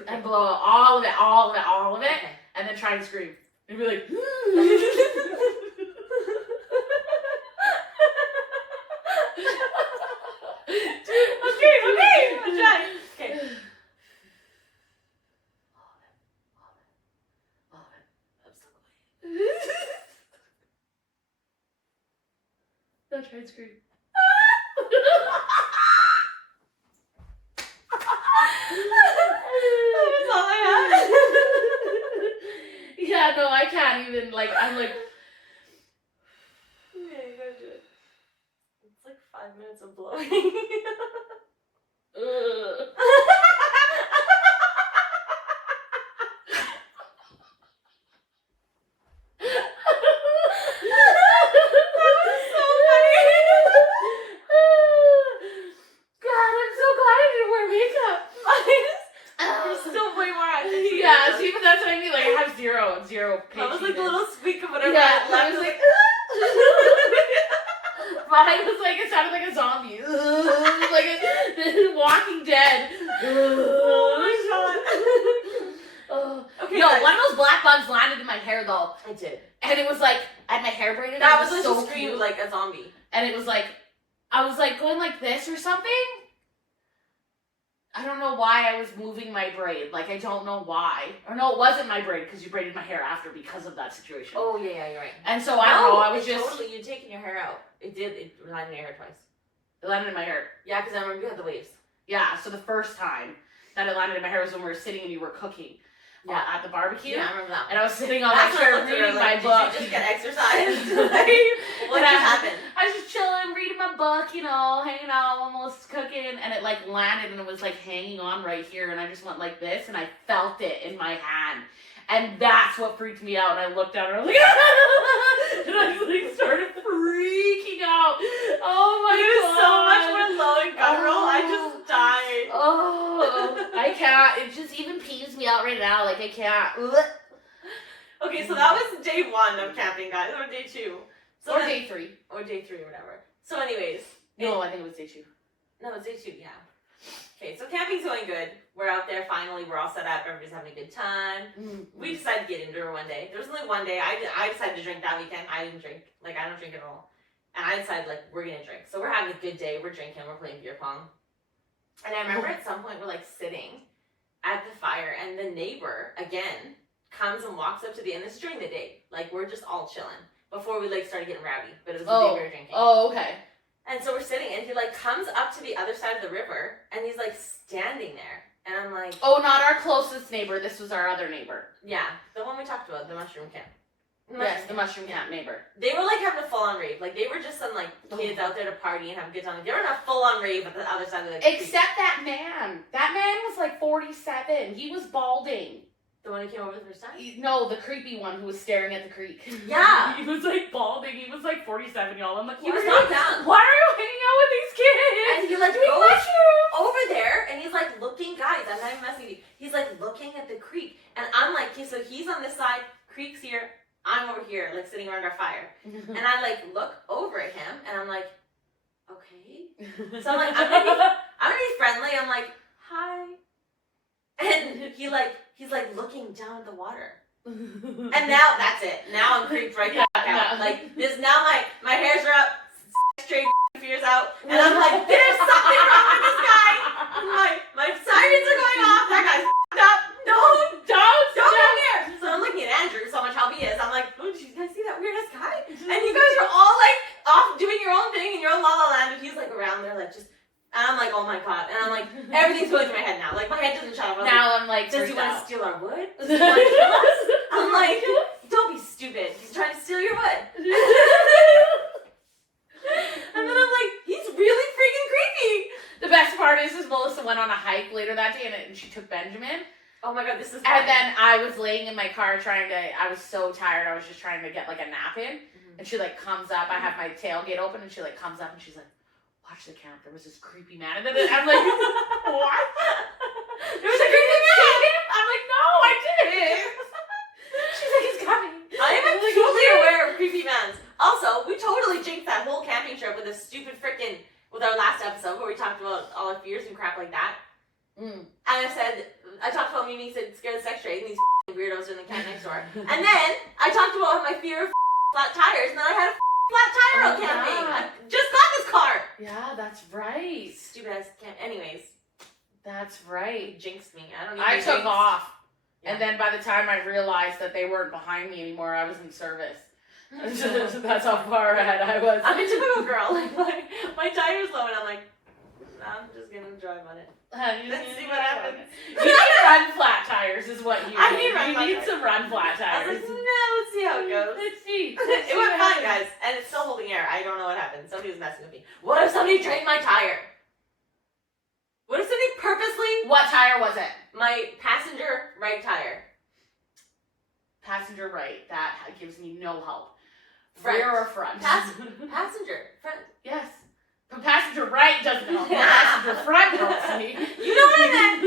And blow out all of it. Okay. And then try and scream. And be like, okay. I'll try. Okay. I'm so quiet. Now try and scream. That's all I had. Yeah, no, I can't even, like, I'm like. Yeah, you gotta do it. It's like 5 minutes of blowing. Zero I was like pitchiness. the little squeak of whatever. Yeah, I I was like, Mine was like, it sounded like a zombie. Like a Walking Dead. Oh my god. Okay. Yo, one of those black bugs landed in my hair though. I did. And it was like, I had my hair braided. That was when so she screamed cute. like a zombie. And it was like, I was like going like this or something. I don't know why I was moving my braid. Like, I don't know why. Or no, it wasn't my braid because you braided my hair after because of that situation. Oh, yeah, you're right. And so, I don't know, I was just... Totally, you'd taken your hair out. It landed in your hair twice. It landed in my hair. Yeah, because I remember you had the waves. Yeah, so the first time that it landed in my hair was when we were sitting and you were cooking. Yeah. At the barbecue. Yeah, I remember that. And I was sitting on my chair reading my book. Did you just get exercise? What just happened? I was just chilling, reading my book, you know, hanging out, almost cooking, and it like landed and it was like hanging on right here, and I just went like this, and I felt it in my hand. And that's what freaked me out. And I looked down and I was like, and I just like started freaking out. Oh my god. It was so much more low and guttural. I just died. Oh, I can't. It just even peeves me out right now. Like I can't. Okay, so that was day 1 of camping, guys, or day 2. So Or then, day 3. Or day 3, or whatever. So anyways. No, I think it was day 2. No, it's day 2, yeah. Okay, so camping's going good. We're out there finally. We're all set up. Everybody's having a good time. Mm-hmm. We decided to get into it one day. There was only one day. I decided to drink that weekend. I didn't drink. Like, I don't drink at all. And I decided, like, we're going to drink. So we're having a good day. We're drinking. We're playing beer pong. And I remember at some point we're, like, sitting at the fire. And the neighbor, again, comes and walks up to the end. This is during the day. Like, we're just all chilling. Before we, like, started getting rowdy. But it was the day we were drinking. Oh, okay. And so we're sitting, and he, like, comes up to the other side of the river, and he's, like, standing there. And I'm like... Oh, not our closest neighbor. This was our other neighbor. Yeah, the one we talked about, the mushroom camp. Yes, the mushroom camp neighbor. They were, like, having a full-on rave. Like, they were just some, like, kids out there to party and have a good time. Like, they were in a full-on rave at the other side of the creek. Except that man. That man was, like, 47. He was balding. The one who came over the first time? No, the creepy one who was staring at the creek. Yeah. He was like balding. He was like 47, y'all. I'm like, He was not down. Why are you hanging out with these kids? And he like Doing goes mushrooms. over there, and he's like looking, guys. I'm not even messing with you. He's like looking at the creek, and I'm like, okay, so he's on this side, Creek's here, I'm over here, like sitting around our fire. And I like look over at him and I'm like, okay. So I'm like, I'm gonna be friendly. I'm like, hi. And he's like looking down at the water. And now that's it. Now I'm creeped right back out. Like this now my hairs are up, straight fears out, and I'm like, there's something wrong with this guy. My sirens are going off. That guy's up. No, don't come here. So I'm looking at Andrew, so much help he is. I'm like, oh, did you guys see that weird ass guy? And you guys are all like off doing your own thing in your own la la land, and he's like around there like just. And I'm like, oh my god. And I'm like, everything's going through my head now. Like my head doesn't shut off. Now I'm like, does he want to steal our wood? Does he want to kill us? I'm like, don't be stupid. He's trying to steal your wood. And then I'm like, he's really freaking creepy. The best part is Melissa went on a hike later that day and she took Benjamin. Oh my god, this is. And then I was laying in my car I was so tired. I was just trying to get like a nap in. Mm-hmm. And she like comes up. I have my tailgate open and she like comes up and she's like, watch the camp. There was this creepy man. And then I'm like, what? There was a creepy man. I'm like, no, I didn't. She's like, he's coming. I am like, totally aware of creepy mans. Also, we totally jinxed that whole camping trip with this stupid freaking, with our last episode where we talked about all our fears and crap like that. And I talked about Mimi said scared of sex trade and these weirdos in the camp next door. And then I talked about my fear of flat tires, and then I had a flat tire out camping. I just got this car. Yeah, that's right. Stupid ass camp. Anyways. That's right. You jinxed me. I don't know. I took off. Yeah. And then by the time I realized that they weren't behind me anymore, I was in service. That's how far ahead I was. I'm a typical girl. Like my tire's low and I'm like, I'm just gonna drive on it. Let's see what happens. You need run flat tires is what you need. I need run flat You need tires. some run flat tires. I was like, no, let's see how it goes. Let's see. It went fine, guys. And it's still holding air. I don't know what happened. Somebody was messing with me. What if somebody drained my tire? What if somebody purposely... What tire was it? My passenger right tire. Passenger right. That gives me no help. Front. Rear or front? Passenger. Front. Yes. But passenger right doesn't help. Passenger front helps me. You know what I meant.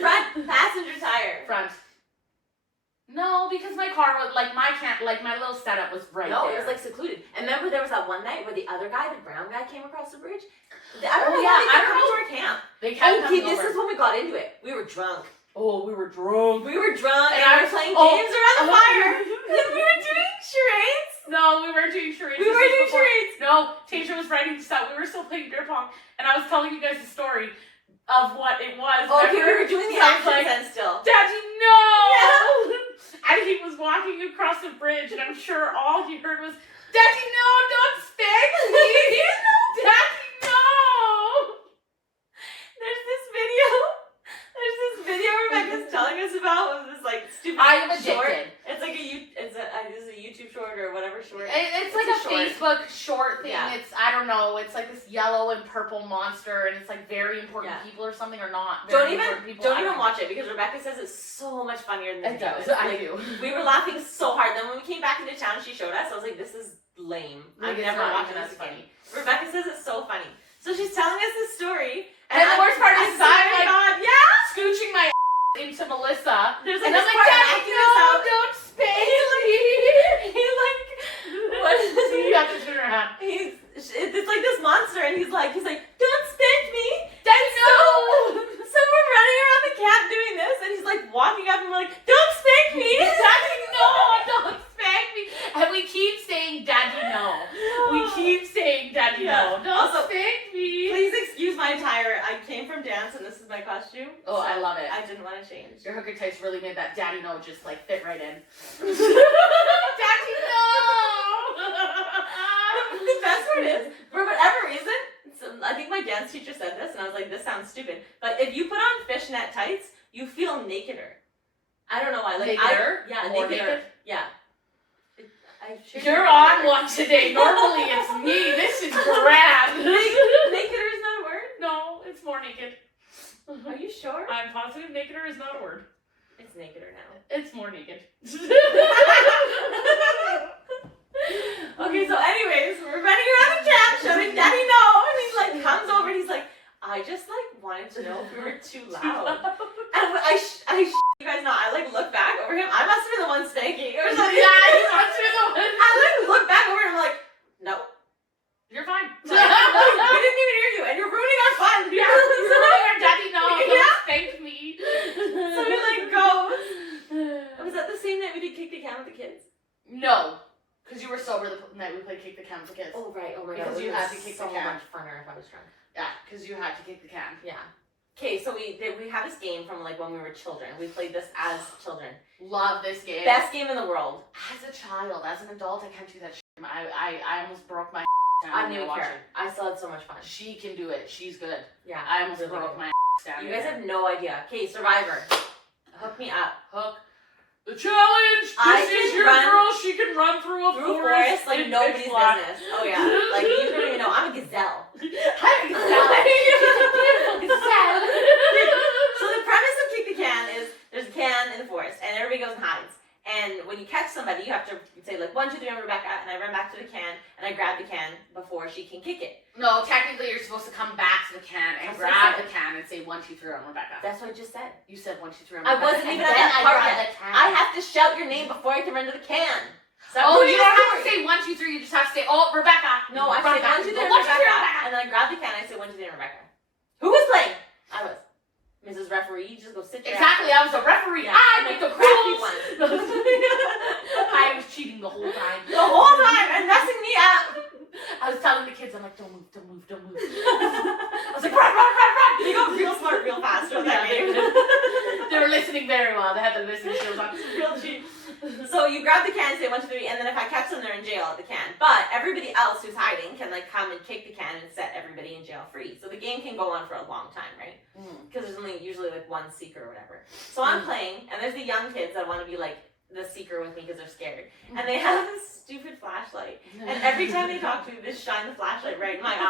Front passenger tire. Front. No, because my car was like my little setup was right no, there. it was like secluded. And remember there was that one night where the other guy, the brown guy, came across the bridge? I don't know. Yeah, They kept coming to our camp. They kept coming this over. is when we got into it. We were drunk. Oh, we were drunk. We were drunk and I we were was playing games around the fire. And then we were doing charades. No, we weren't doing charades. We were doing charades. No, Tasha was writing stuff. We were still playing beer pong, and I was telling you guys the story of what it was. Oh, okay, we were doing the I was actions like, then still. Daddy, no! Yeah. And he was walking across the bridge, and I'm sure all he heard was, Daddy, no, don't spank me! Daddy, no! There's this video Rebecca's telling us about of this like stupid I am short. addicted. It's like it's a YouTube short or whatever short. It's like a short. Facebook short thing. Yeah. It's, I don't know, it's like this yellow and purple monster, and it's like very important people or something, or not. Don't even watch it because Rebecca says it's so much funnier than the video is. I do. We were laughing so hard. Then when we came back into town, she showed us. I was like, this is lame. I'm never watching this again. Rebecca says it's so funny. So she's telling us this story. And the worst part is I'm like, yeah, scooching my into Melissa. There's like and I'm this like, part Daddy, acting no, us out. don't spank me. He like, what is this? You have to turn around. It's like this monster, and he's like, don't spank me. Daddy, no. So we're running around the camp doing this, and he's like walking up, and we're like, don't spank me. Daddy, no, don't spank me. And we keep saying, Daddy, no. We keep saying, Daddy, no. Don't spank me. Please excuse my attire. I came from dance, and this is my costume. Oh, so I love it. I didn't want to change. Your hooker tights really made that Daddy, no just like fit right in. Daddy, no. The best part is, for whatever reason, I think my dance teacher said this, and I was like, this sounds stupid, but if you put on fishnet tights, you feel nakeder. I don't know why. Like, nakeder? More naked? naked. Yeah. You're on one today. Normally it's me. This is grand. Nakeder is not a word? No, it's more naked. Are you sure? I'm positive nakeder is not a word. It's nakeder now. It's more naked. Okay, so anyways, we're running around the camp shouting Daddy no, and he like comes over and he's like, I just like wanted to know if we were too loud. And you guys know, I like look back over him. I must have been the one saying were sober the night we played Kick the Can with the kids. Oh, right. Oh, my God. Because you had to kick the so can. much funner if I was drunk. Yeah, because you had to kick the can. Yeah. Okay, so we have this game from like when we were children. We played this as children. Love this game. Best game in the world. As a child, as an adult, I can't do that shit. I almost broke my down. I didn't even care. I still had so much fun. She can do it. She's good. Yeah. I almost really broke good. my down. You guys have no idea. Okay, Survivor. Hook me up. Hook. The challenge! This is your girl, she can run through a forest like in nobody's pitch black. business. Oh yeah. Like you don't even know. I'm a gazelle. I'm a gazelle. Beautiful gazelle. So the premise of Kick the Can is there's a can in the forest and everybody goes and hides. And when you catch somebody, you have to say like 1, 2, 3, I'm Rebecca, and I run back to the can and I grab the can before she can kick it. No, technically you're supposed to come back to the can and grab the can and say 1, 2, 3, I'm Rebecca. That's what I just said. You said 1, 2, 3, I'm I Rebecca. wasn't even at that part yet. I have to shout your name before I can run to the can. So oh, you don't have to say 1, 2, 3. You just have to say, oh, Rebecca. No, I say 1, 2, 3, Rebecca, and then I grab the can and I say 1, 2, 3, Rebecca. Who was playing? I was. Mrs. Referee, you just go sit there. Exactly, I was a referee. Yeah. I make the crappy rules. one. I was cheating the whole time. The whole time and messing me up. I was telling the kids, I'm like, don't move, don't move, don't move. I was like, run, run, run, run. They go real smart, real fast with that game. They were listening very well. They had the listening skills on. Real cheap. So you grab the can, say 1, 2, 3, and then if I catch them, they're in jail at the can. But everybody else who's hiding can like come and kick the can and set everybody in jail free. So the game can go on for a long time, right? Because there's only usually like one seeker or whatever. So I'm playing, and there's the young kids that want to be like the seeker with me because they're scared. And they have this stupid flashlight. And every time they talk to me, they shine the flashlight right in my eye.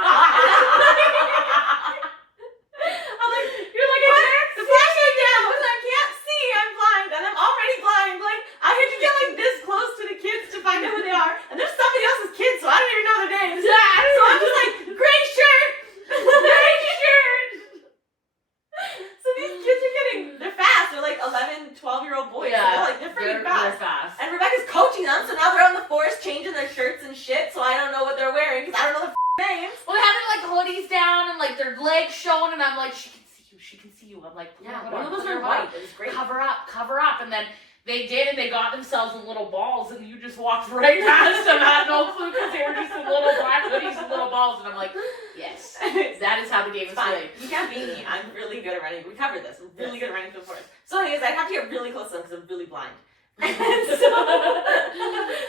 I'm like, you're like, I can't the flashlight down. I can't see. I'm blind, and I'm already blind. Like, I had to get like this close to the kids to find out who they are. And there's somebody else's kids, so I don't even know their names. So I'm just like, gray shirt, gray shirt. So these kids are they're fast. They're like 11, 12-year-old boys. Yeah, So they're pretty fast. They're fast. And Rebecca's coaching them, so now they're out in the forest changing their shirts and shit. So I don't know what they're wearing because I don't know the names. Well, they have like hoodies down and like their legs showing, and I'm like, she can see you, she can see you. I'm like, yeah, one of those are white. It was great. Cover up, and then they did, and they got themselves in little balls, and you just walked right past them, had no clue because they were just in little black hoodies and little balls, and I'm like, yes, that is how the game is played. You can't beat me. I'm really good at running. We covered this. I'm really good at running through the forest. So anyways, I have to get really close to them because I'm really blind. And so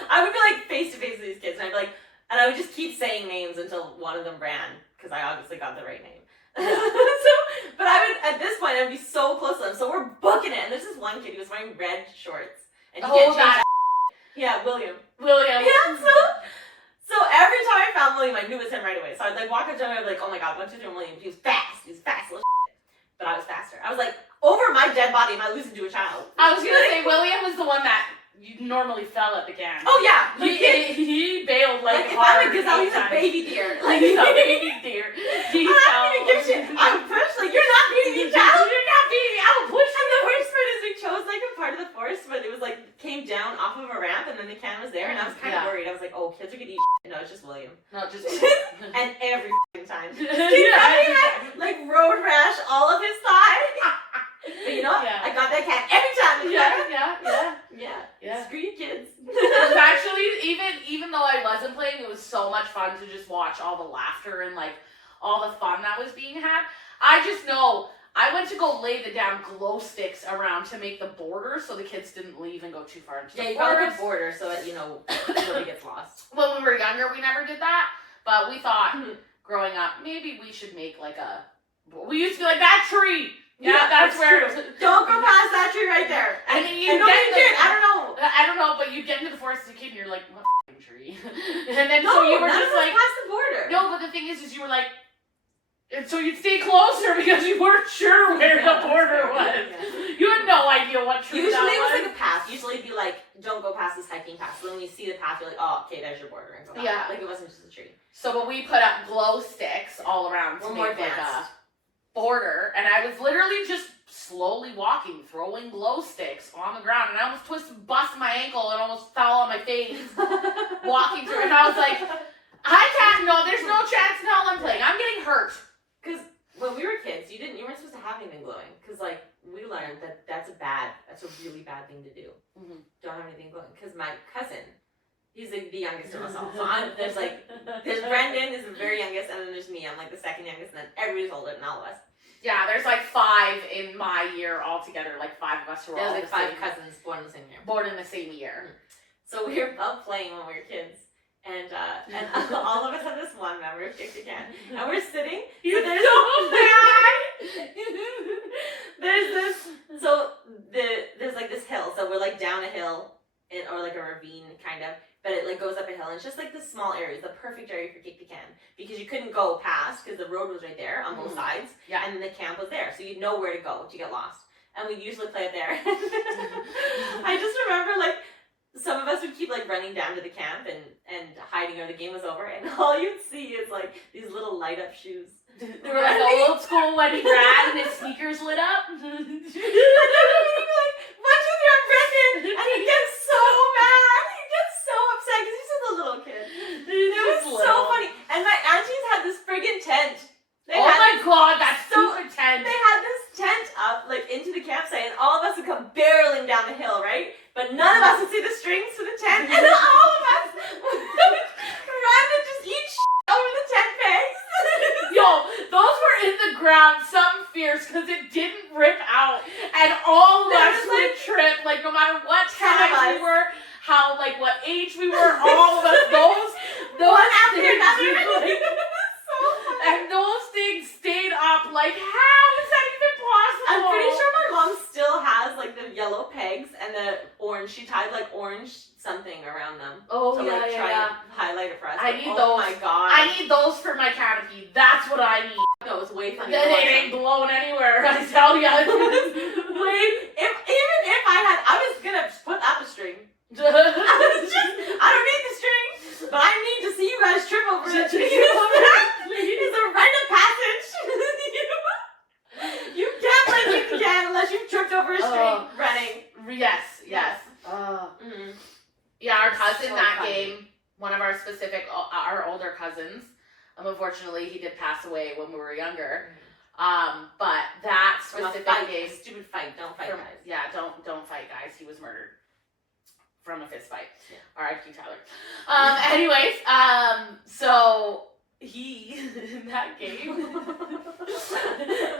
I would be like face to face with these kids, and I'd be like, and I would just keep saying names until one of them ran because I obviously got the right name. But I would, at this point, I would be so close to them. So we're booking it, and there's this one kid who was wearing red shorts, and he can't change that. Yeah, William. Yeah, so every time I found William, I knew it was him right away. So I'd like walk up to him, and I'd be like, oh my god, 1, 2, 3, William. He was fast, little shit. But I was faster. I was like, over my dead body, am I losing to a child? I was gonna say William was the one that you normally fell at the can. Oh yeah, he bailed like if I'm a gazelle, he's a baby deer. Like he's a baby deer. I'm not gonna give shit. I'm pushed. Like you're not beating me, child. You're not beating me. I'm pushing. And the worst part is we chose like a part of the forest, but it was like came down off of a ramp, and then the can was there, and I was kind of worried. I was like, oh, kids are gonna eat shit. No, it's just William. No, just And every time, yeah, like road rash all of his thigh. But you know what? I got that cat every time. Yeah. Screw you kids. It was actually even though I wasn't playing, it was so much fun to just watch all the laughter and like all the fun that was being had. I just know I went to go lay the damn glow sticks around to make the border so the kids didn't leave and go too far into the you forest. got a good border so that nobody gets lost. When we were younger, we never did that, but we thought growing up maybe we should make like we used to be like that tree. Yeah, that's where. Don't go past that tree right there. And then I don't know, but you get into the forest as a kid and you're like, what tree? And then so you were just like past the border. No, but the thing is you were like, and so you'd stay closer because you weren't sure where the border was. Yeah. You had no idea what tree that was. Usually it was like a path. Usually it'd be like, don't go past this hiking path. So when you see the path, you're like, oh, okay, there's your border. And go back. Yeah. Like it wasn't just a tree. So but we put up glow sticks all around to make like a border, and I was literally just slowly walking, throwing glow sticks on the ground, and I almost busted my ankle and almost fell on my face walking through, and I was like, there's no chance in hell I'm playing. I'm getting hurt. Because when we were kids, you weren't supposed to have anything glowing, because like we learned that that's a really bad thing to do. Mm-hmm. Don't have anything glowing. Because my cousin He's the youngest of us all. So there's Brendan is the very youngest, and then there's me. I'm like the second youngest, and then everybody's older than all of us. Yeah, there's like 5 in my year altogether. Like 5 of us who are all There's the like 5 same. cousins born in the same year. Born in the same year. So we were out playing when we were kids. And all of us have this one memory of Kick the Can. And we're sitting. You're there's so bad! there's like this hill. So we're like down a hill, or like a ravine kind of. But it like goes up a hill. And it's just like this small area, the perfect area for Kick the Can. Because you couldn't go past, because the road was right there on both sides. Yeah. And the camp was there. So you'd know where to go to get lost. And we'd usually play it there. I just remember like, some of us would keep like running down to the camp and hiding when the game was over, and all you'd see is like these little light up shoes. They were like old school when he ran and his sneakers lit up. And then he'd be like, "Watch with your Brendan," and he'd get so mad. He'd get so upset because he's just a little kid. It was so funny. And my aunties had this friggin' tent. Oh my god, that's stupid tent. They had this tent up like into the campsite, and all of us would come barreling down the hill, right? But none of us would see the strings to the tent, and then all of us would run and just eat over the tent pegs. Yo, those were in the ground, something fierce, because it didn't rip out, and all of us would trip, like no matter what size we were, how, like what age we were, all of us, those one after things, another. like, and those things stayed up, like how is that even possible? I'm pretty sure my mom still has like the yellow pegs and the orange. She tied like orange something around them. Oh to yeah, like try and highlight it for us. I need oh those. Oh my god. I need those for my canopy. That's what I need. No, it's way funny. They ain't blowing anywhere. I tell ya. Even if I was gonna put up a string. I don't need the string, but I need to see you guys trip over it. It's a rite of passage. You can't play Kick the Can unless you've tripped over a string running. Yes. Yeah, our cousin So that funny. game, one of our our older cousins, unfortunately he did pass away when we were younger. But that From a specific fight, game, a stupid fight. Don't fight, guys. Yeah, don't fight, guys. He was murdered from a fist fight. Yeah. R.I.P. Tyler. Anyways, so he in that game.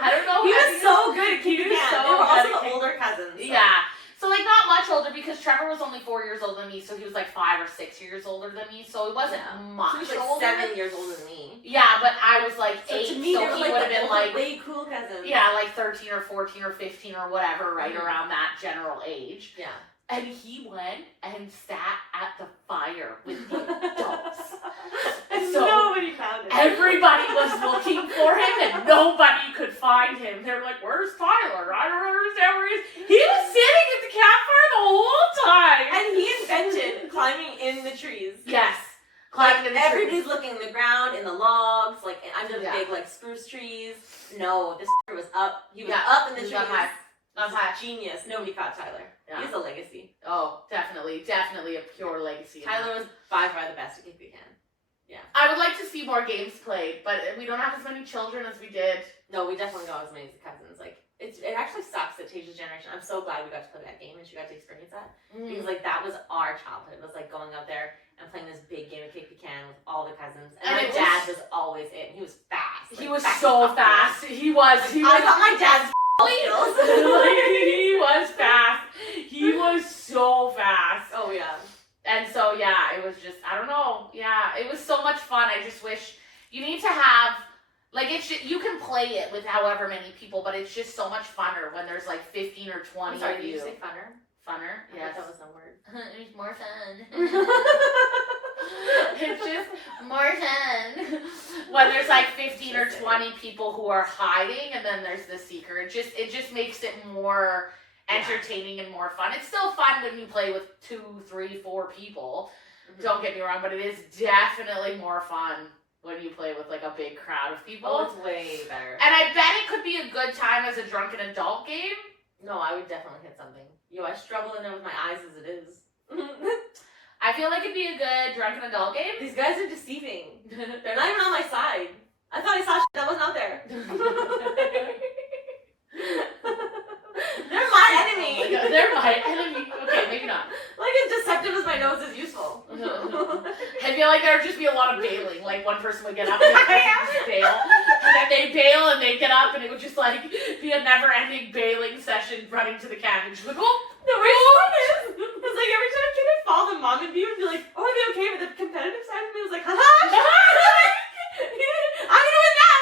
I don't know. He was so good at Kick the Can. so They were also good the older cousins. So. Yeah. So like not much older because Trevor was only 4 years older than me, so he was like 5 or 6 years older than me. So he wasn't much He was like older. 7 years older than me. Yeah, but I was like 8, So to me, so they were he like would have the been like way cool cousins. yeah, like 13 or 14 or 15 or whatever, right around that general age. Yeah. And he went and sat at the fire with the adults. And So nobody found him. Everybody was looking for him and nobody could find him. They were like, "Where's Tyler? I don't understand where he is." He was sitting at the campfire the whole time. And he invented climbing in the trees. Yes. Climbing in the trees. Everybody's looking in the ground, in the logs, like under the Yeah. big like spruce trees. No, this was up. He was Yeah, up in the he trees. was up high. Up He's high. a genius. Nobody caught Tyler. Yeah. He's a legacy. Oh, definitely a pure legacy. Tyler was by far the best at Kick the Can. Yeah. I would like to see more games played, but we don't have as many children as we did. No, we definitely don't have as many as the cousins. Like it actually sucks that Tasha's generation. I'm so glad we got to play that game and she got to experience that because like that was our childhood. It was like going out there and playing this big game of Kick the Can with all the cousins. And my dad was always it. And he was fast. He was so fast. He was. I got my dad's skills. He was fast. He was so fast. Oh yeah. And so yeah, it was just I don't know. Yeah, it was so much fun. I just wish you need to have like it's just, you can play it with however many people, but it's just so much funner when there's like 15 or 20 I'm sorry, of did you. you say funner? Funner? I Yes. thought that was a word. It's more fun. It's just more fun when there's like 15 or 20 people who are hiding, and then there's the seeker. It just makes it more entertaining and more fun. It's still fun when you play with 2, 3, 4 people. Mm-hmm. Don't get me wrong, but it is definitely more fun when you play with like a big crowd of people. Oh, it's way better. And I bet it could be a good time as a drunken adult game. No, I would definitely hit something. Yo, I struggle in there with my eyes as it is. I feel like it'd be a good drunken adult game. These guys are deceiving. They're not even on my side. I thought I saw shit that wasn't out there. They're my enemy. Oh my God, they're my enemy. Okay, maybe not. Like as deceptive as my nose is useful. I feel like there would just be a lot of bailing. Like one person would get up and the other person would just bail. And then they'd bail and they'd get up and it would just like be a never-ending bailing session running to the cabin. And she's like, oh, The worst part is like every time a kid would fall, the mom and me would be like, oh, are they okay? But the competitive side of me was like, haha, I'm gonna win now.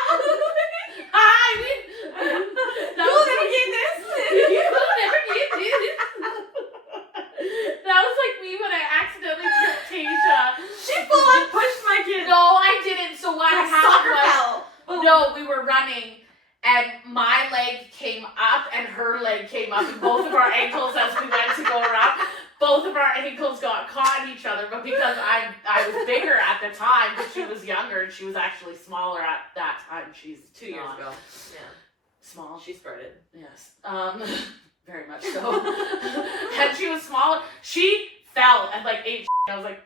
I win. You'll never get this. You'll never get this. That was like me when I accidentally tripped Tasha. She full on pushed my kid. No, I didn't. So what Like happened soccer was, ball. Boom. no, we were running and my leg came up and her leg came up and both of our ankles as we went to go around, both of our ankles got caught in each other. But because I was bigger at the time, but she was younger and she was actually smaller at that time. She's 2 years not ago. Yeah. small. She spurted. Yes. Very much so. And she was smaller. She fell and like ate I was like,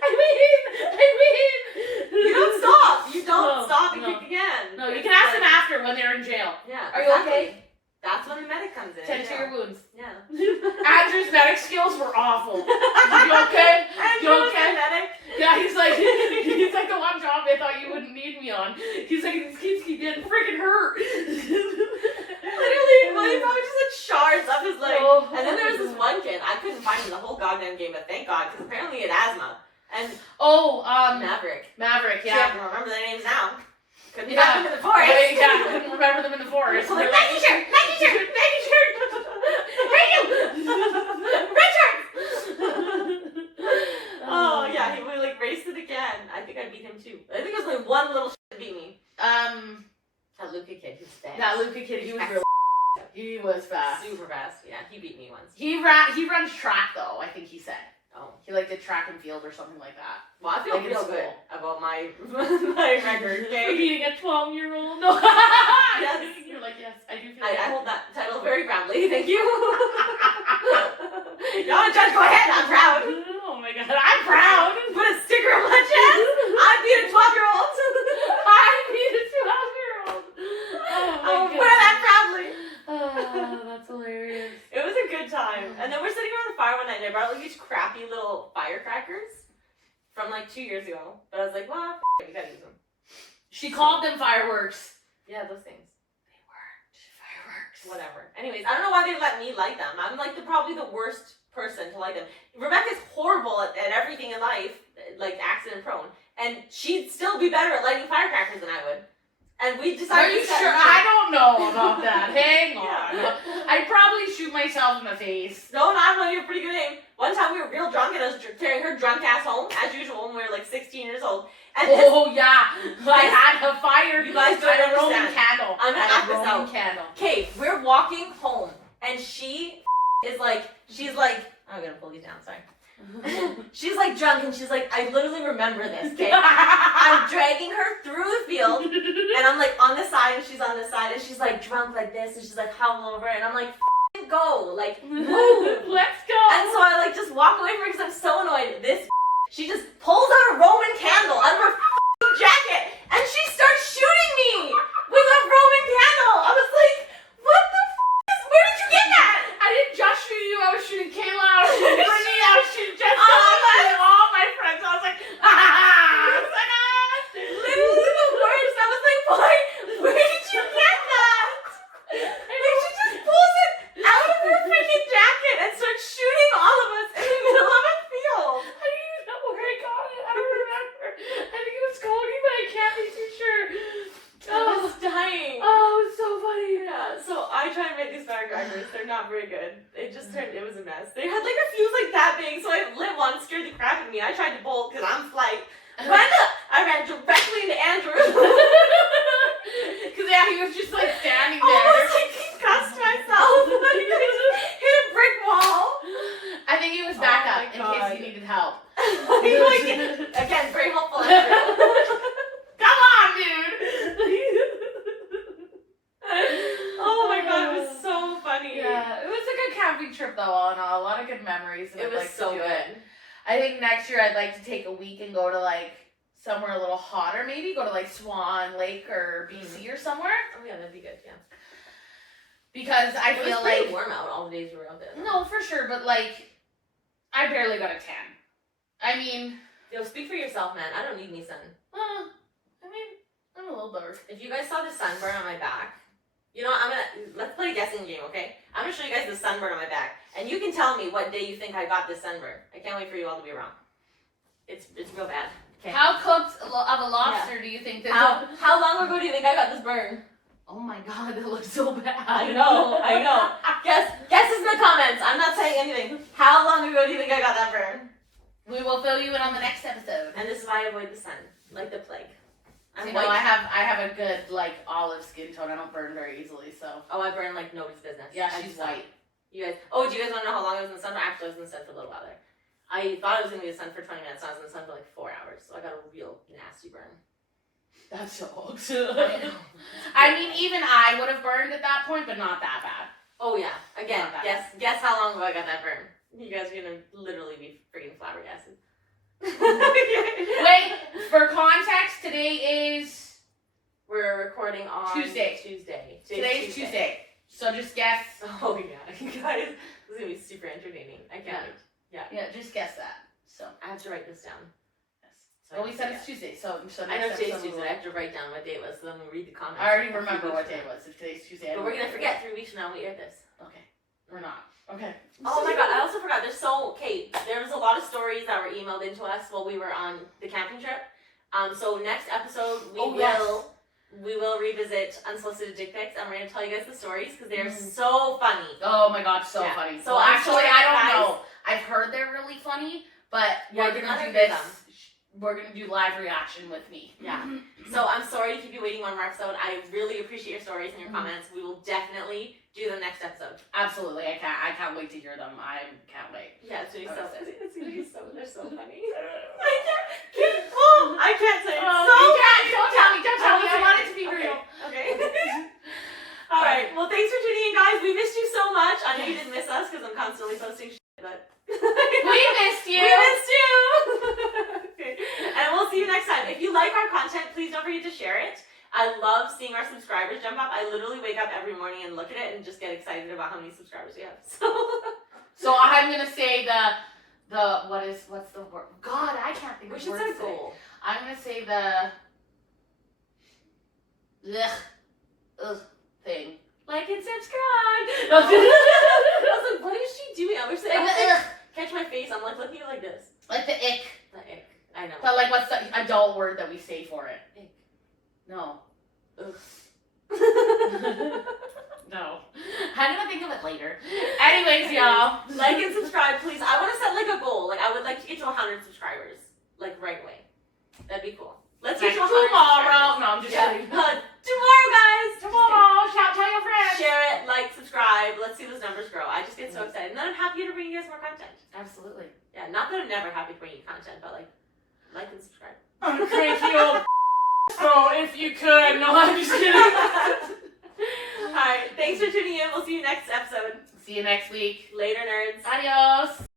I win. You don't stop. You don't No, stop and no. kick again. No, you can ask them after when they're in jail. Yeah. Are you okay? That's when the medic comes in. Tend to your wounds. Yeah. Andrew's medic skills were awful. You okay? You okay? Medic. Yeah, he's like the one job I thought you wouldn't need me on. He's like, these kids keep getting freaking hurt. Literally, well, he probably just had shards up his leg. Oh, And then there was this one kid, I couldn't find him the whole goddamn game, but thank God, because apparently he had asthma. And Maverick. Maverick, See, I yeah. can remember their names now. Couldn't Yeah. find them in the forest. Yeah, couldn't remember them in the forest. So like, Nike shirt! Nike shirt! Nike shirt! Hey you! Red shirt! Oh yeah, we like raced it again. I think I beat him too. I think it was like one little shit that beat me. That Luca kid, who's fast. That Luca kid, he was really he was fast. Super fast. Yeah, he beat me once. He runs track though, I think he said. Oh. He like did track and field or something like that. Well, I feel Like in real school. good about my my record, For okay? beating a 12-year-old. No. Yes. You're like, yes, I do feel I hold that title very proudly, thank you. You want to judge? Go ahead, I'm proud. Oh my god, I'm proud. Put a sticker on my chest. I beat a 12-year-old. I beat a 12-year-old. I'll wear that proudly. Oh, that's hilarious. It was a good time. And then we're sitting around the fire one night and I brought like these crappy little firecrackers from like 2 years ago. But I was like, well, we gotta use them. She called them fireworks. Yeah, those things. They weren't fireworks. Whatever. Anyways, I don't know why they let me light them. I'm like probably the worst person to light them. Rebecca's horrible at everything in life, like accident prone. And she'd still be better at lighting firecrackers than I would. And we decided. Are you to set sure? her- I don't know about that. Hang on. Yeah. I'd probably shoot myself in the face. No, I don't know. You have a pretty good aim. One time we were real drunk and I was carrying her drunk ass home, as usual, when we were like 16 years old. And this, Oh yeah, I had a fire. You guys I don't had a Roman understand. candle. I'm gonna I had act a this Roman out. candle. okay, we're walking home and she is like, I'm gonna pull these down, sorry. She's like drunk and she's like, I literally remember this, okay? I'm dragging her through the field and I'm like on the side and she's on the side and she's like drunk like this and she's like huddled over and I'm like, go, like move. Let's go. And so I like just walk away from her because I'm so annoyed. This she just pulls out a Roman candle out of her jacket and she starts shooting me with a Roman candle. I was like, what the where did you get that? I didn't just shoot you. I was shooting Kayla. I was shooting Brittany. I was shooting Jessica. I was shooting all my friends. I was like, ha ha ha. Literally the worst. I was like, boy, where did you get that? And then she just pulls it out of her freaking jacket and starts shooting all of us in the middle of a field. I don't even know where I got it. I don't remember. I think it was Cody, but I can't be too sure. I was dying. Oh, it was so funny. Yeah, so I try and make these firecrackers. They're not very good. It was a mess. They had like a fuse like that big, so I lit one, scared the crap out of me. I tried to bolt because I'm flight. I ran directly into Andrew. Because yeah, he was just like standing there. Almost like concussed myself. Like, I just hit a brick wall. I think he was back Oh up my in God. case he needed help. Again, very helpful, Andrew. Come on, dude. Oh my God, it was so funny. Yeah, it was a good camping trip though, all in all. A lot of good memories. And It I'd was like to so do good. it. I think next year I'd like to take a week and go to like somewhere a little hotter, maybe go to like Swan Lake or BC or somewhere. Oh yeah, that'd be good. Yeah. Because I It feel was pretty like warm out all the days we were out there. no, for sure, but like I barely got a tan. I mean, Yo, speak for yourself, man. I don't need any sun. I mean, I'm a little dark. If you guys saw the sunburn on my back, you know what, let's play a guessing game, okay? I'm gonna show you guys the sunburn on my back, and you can tell me what day you think I got this sunburn. I can't wait for you all to be wrong. It's real bad. Okay. How cooked of a lobster do you think this is? How long ago do you think I got this burn? Oh my god, that looks so bad. I know. Guess in the comments. I'm not saying anything. How long ago do you think I got that burn? We will fill you in on the next episode. And this is why I avoid the sun, like the plague. You know, I have a good like olive skin tone. I don't burn very easily, so. Oh, I burn like nobody's business. Yeah, she's white. You guys. Oh, do you guys want to know how long I was in the sun for? Actually, I was in the sun for a little while there. I thought I was gonna be in the sun for 20 minutes. So I was in the sun for like 4 hours, so I got a real nasty burn. That's so old. I mean, even I would have burned at that point, but not that bad. Oh yeah. Again, guess how long ago I got that burn. You guys are gonna literally be freaking flabbergasted. Wait, for context, today is we're recording on Tuesday. Today's Tuesday. So just guess. Oh yeah, you guys, this is gonna be super entertaining. I can't wait. Yeah, just guess that. So I have to write this down. Yes. Well, we said it's Tuesday, so I know today's Tuesday. I have to write down what day it was, so then we read the comments. I already remember what day it was. If today's Tuesday, but we're gonna forget 3 weeks from now when we air this. Okay, we're not. Okay. Oh my god, I also forgot. There was a lot of stories that were emailed into us while we were on the camping trip. So next episode we will revisit unsolicited dick pics, and we're gonna tell you guys the stories because they're so funny. Oh my god, so funny. So actually, I don't know. I've heard they're really funny, but we're gonna do this. We're gonna do live reaction with me. Yeah. So I'm sorry to keep you waiting one more episode. I really appreciate your stories and your comments. We will definitely do them next episode. Absolutely, I can't wait to hear them. I can't wait. Yeah, it's gonna be they're so funny. I can't say it. Don't tell me. I want it to be real. Okay. All right. Well, thanks for tuning in, guys. We missed you so much. I know you didn't miss us because I'm constantly posting shit, but we missed you. We missed you. Okay. And we'll see you next time. If you like our content, please don't forget to share it. I love seeing our subscribers jump up. I literally wake up every morning and look at it and just get excited about how many subscribers we have. So I'm gonna say what's the word? God, I can't think of the word. We should set a goal. I'm gonna say the thing. Like and subscribe. I was like, what is she doing? I wish catch my face. I'm like looking at it like this. Like the ick. The ick. I know. But like, what's the adult word that we say for it? Ick. No. Ugh. No. I'm gonna think of it later. Anyways, y'all. Like and subscribe, please. I want to set like a goal. Like I would like to get to 100 subscribers. Like right away. That'd be cool. Let's get to 100 tomorrow. No, I'm just kidding. Tomorrow, guys. Tomorrow. Tell your friends. Share it, like, subscribe. Let's see those numbers grow. I just get so excited. And then I'm happy to bring you guys more content. Absolutely. Yeah, not that I'm never happy to bring you content, but like and subscribe. I'm cranky old so if you could. No, I'm just kidding. Alright, thanks for tuning in. We'll see you next episode. See you next week. Later, nerds. Adios.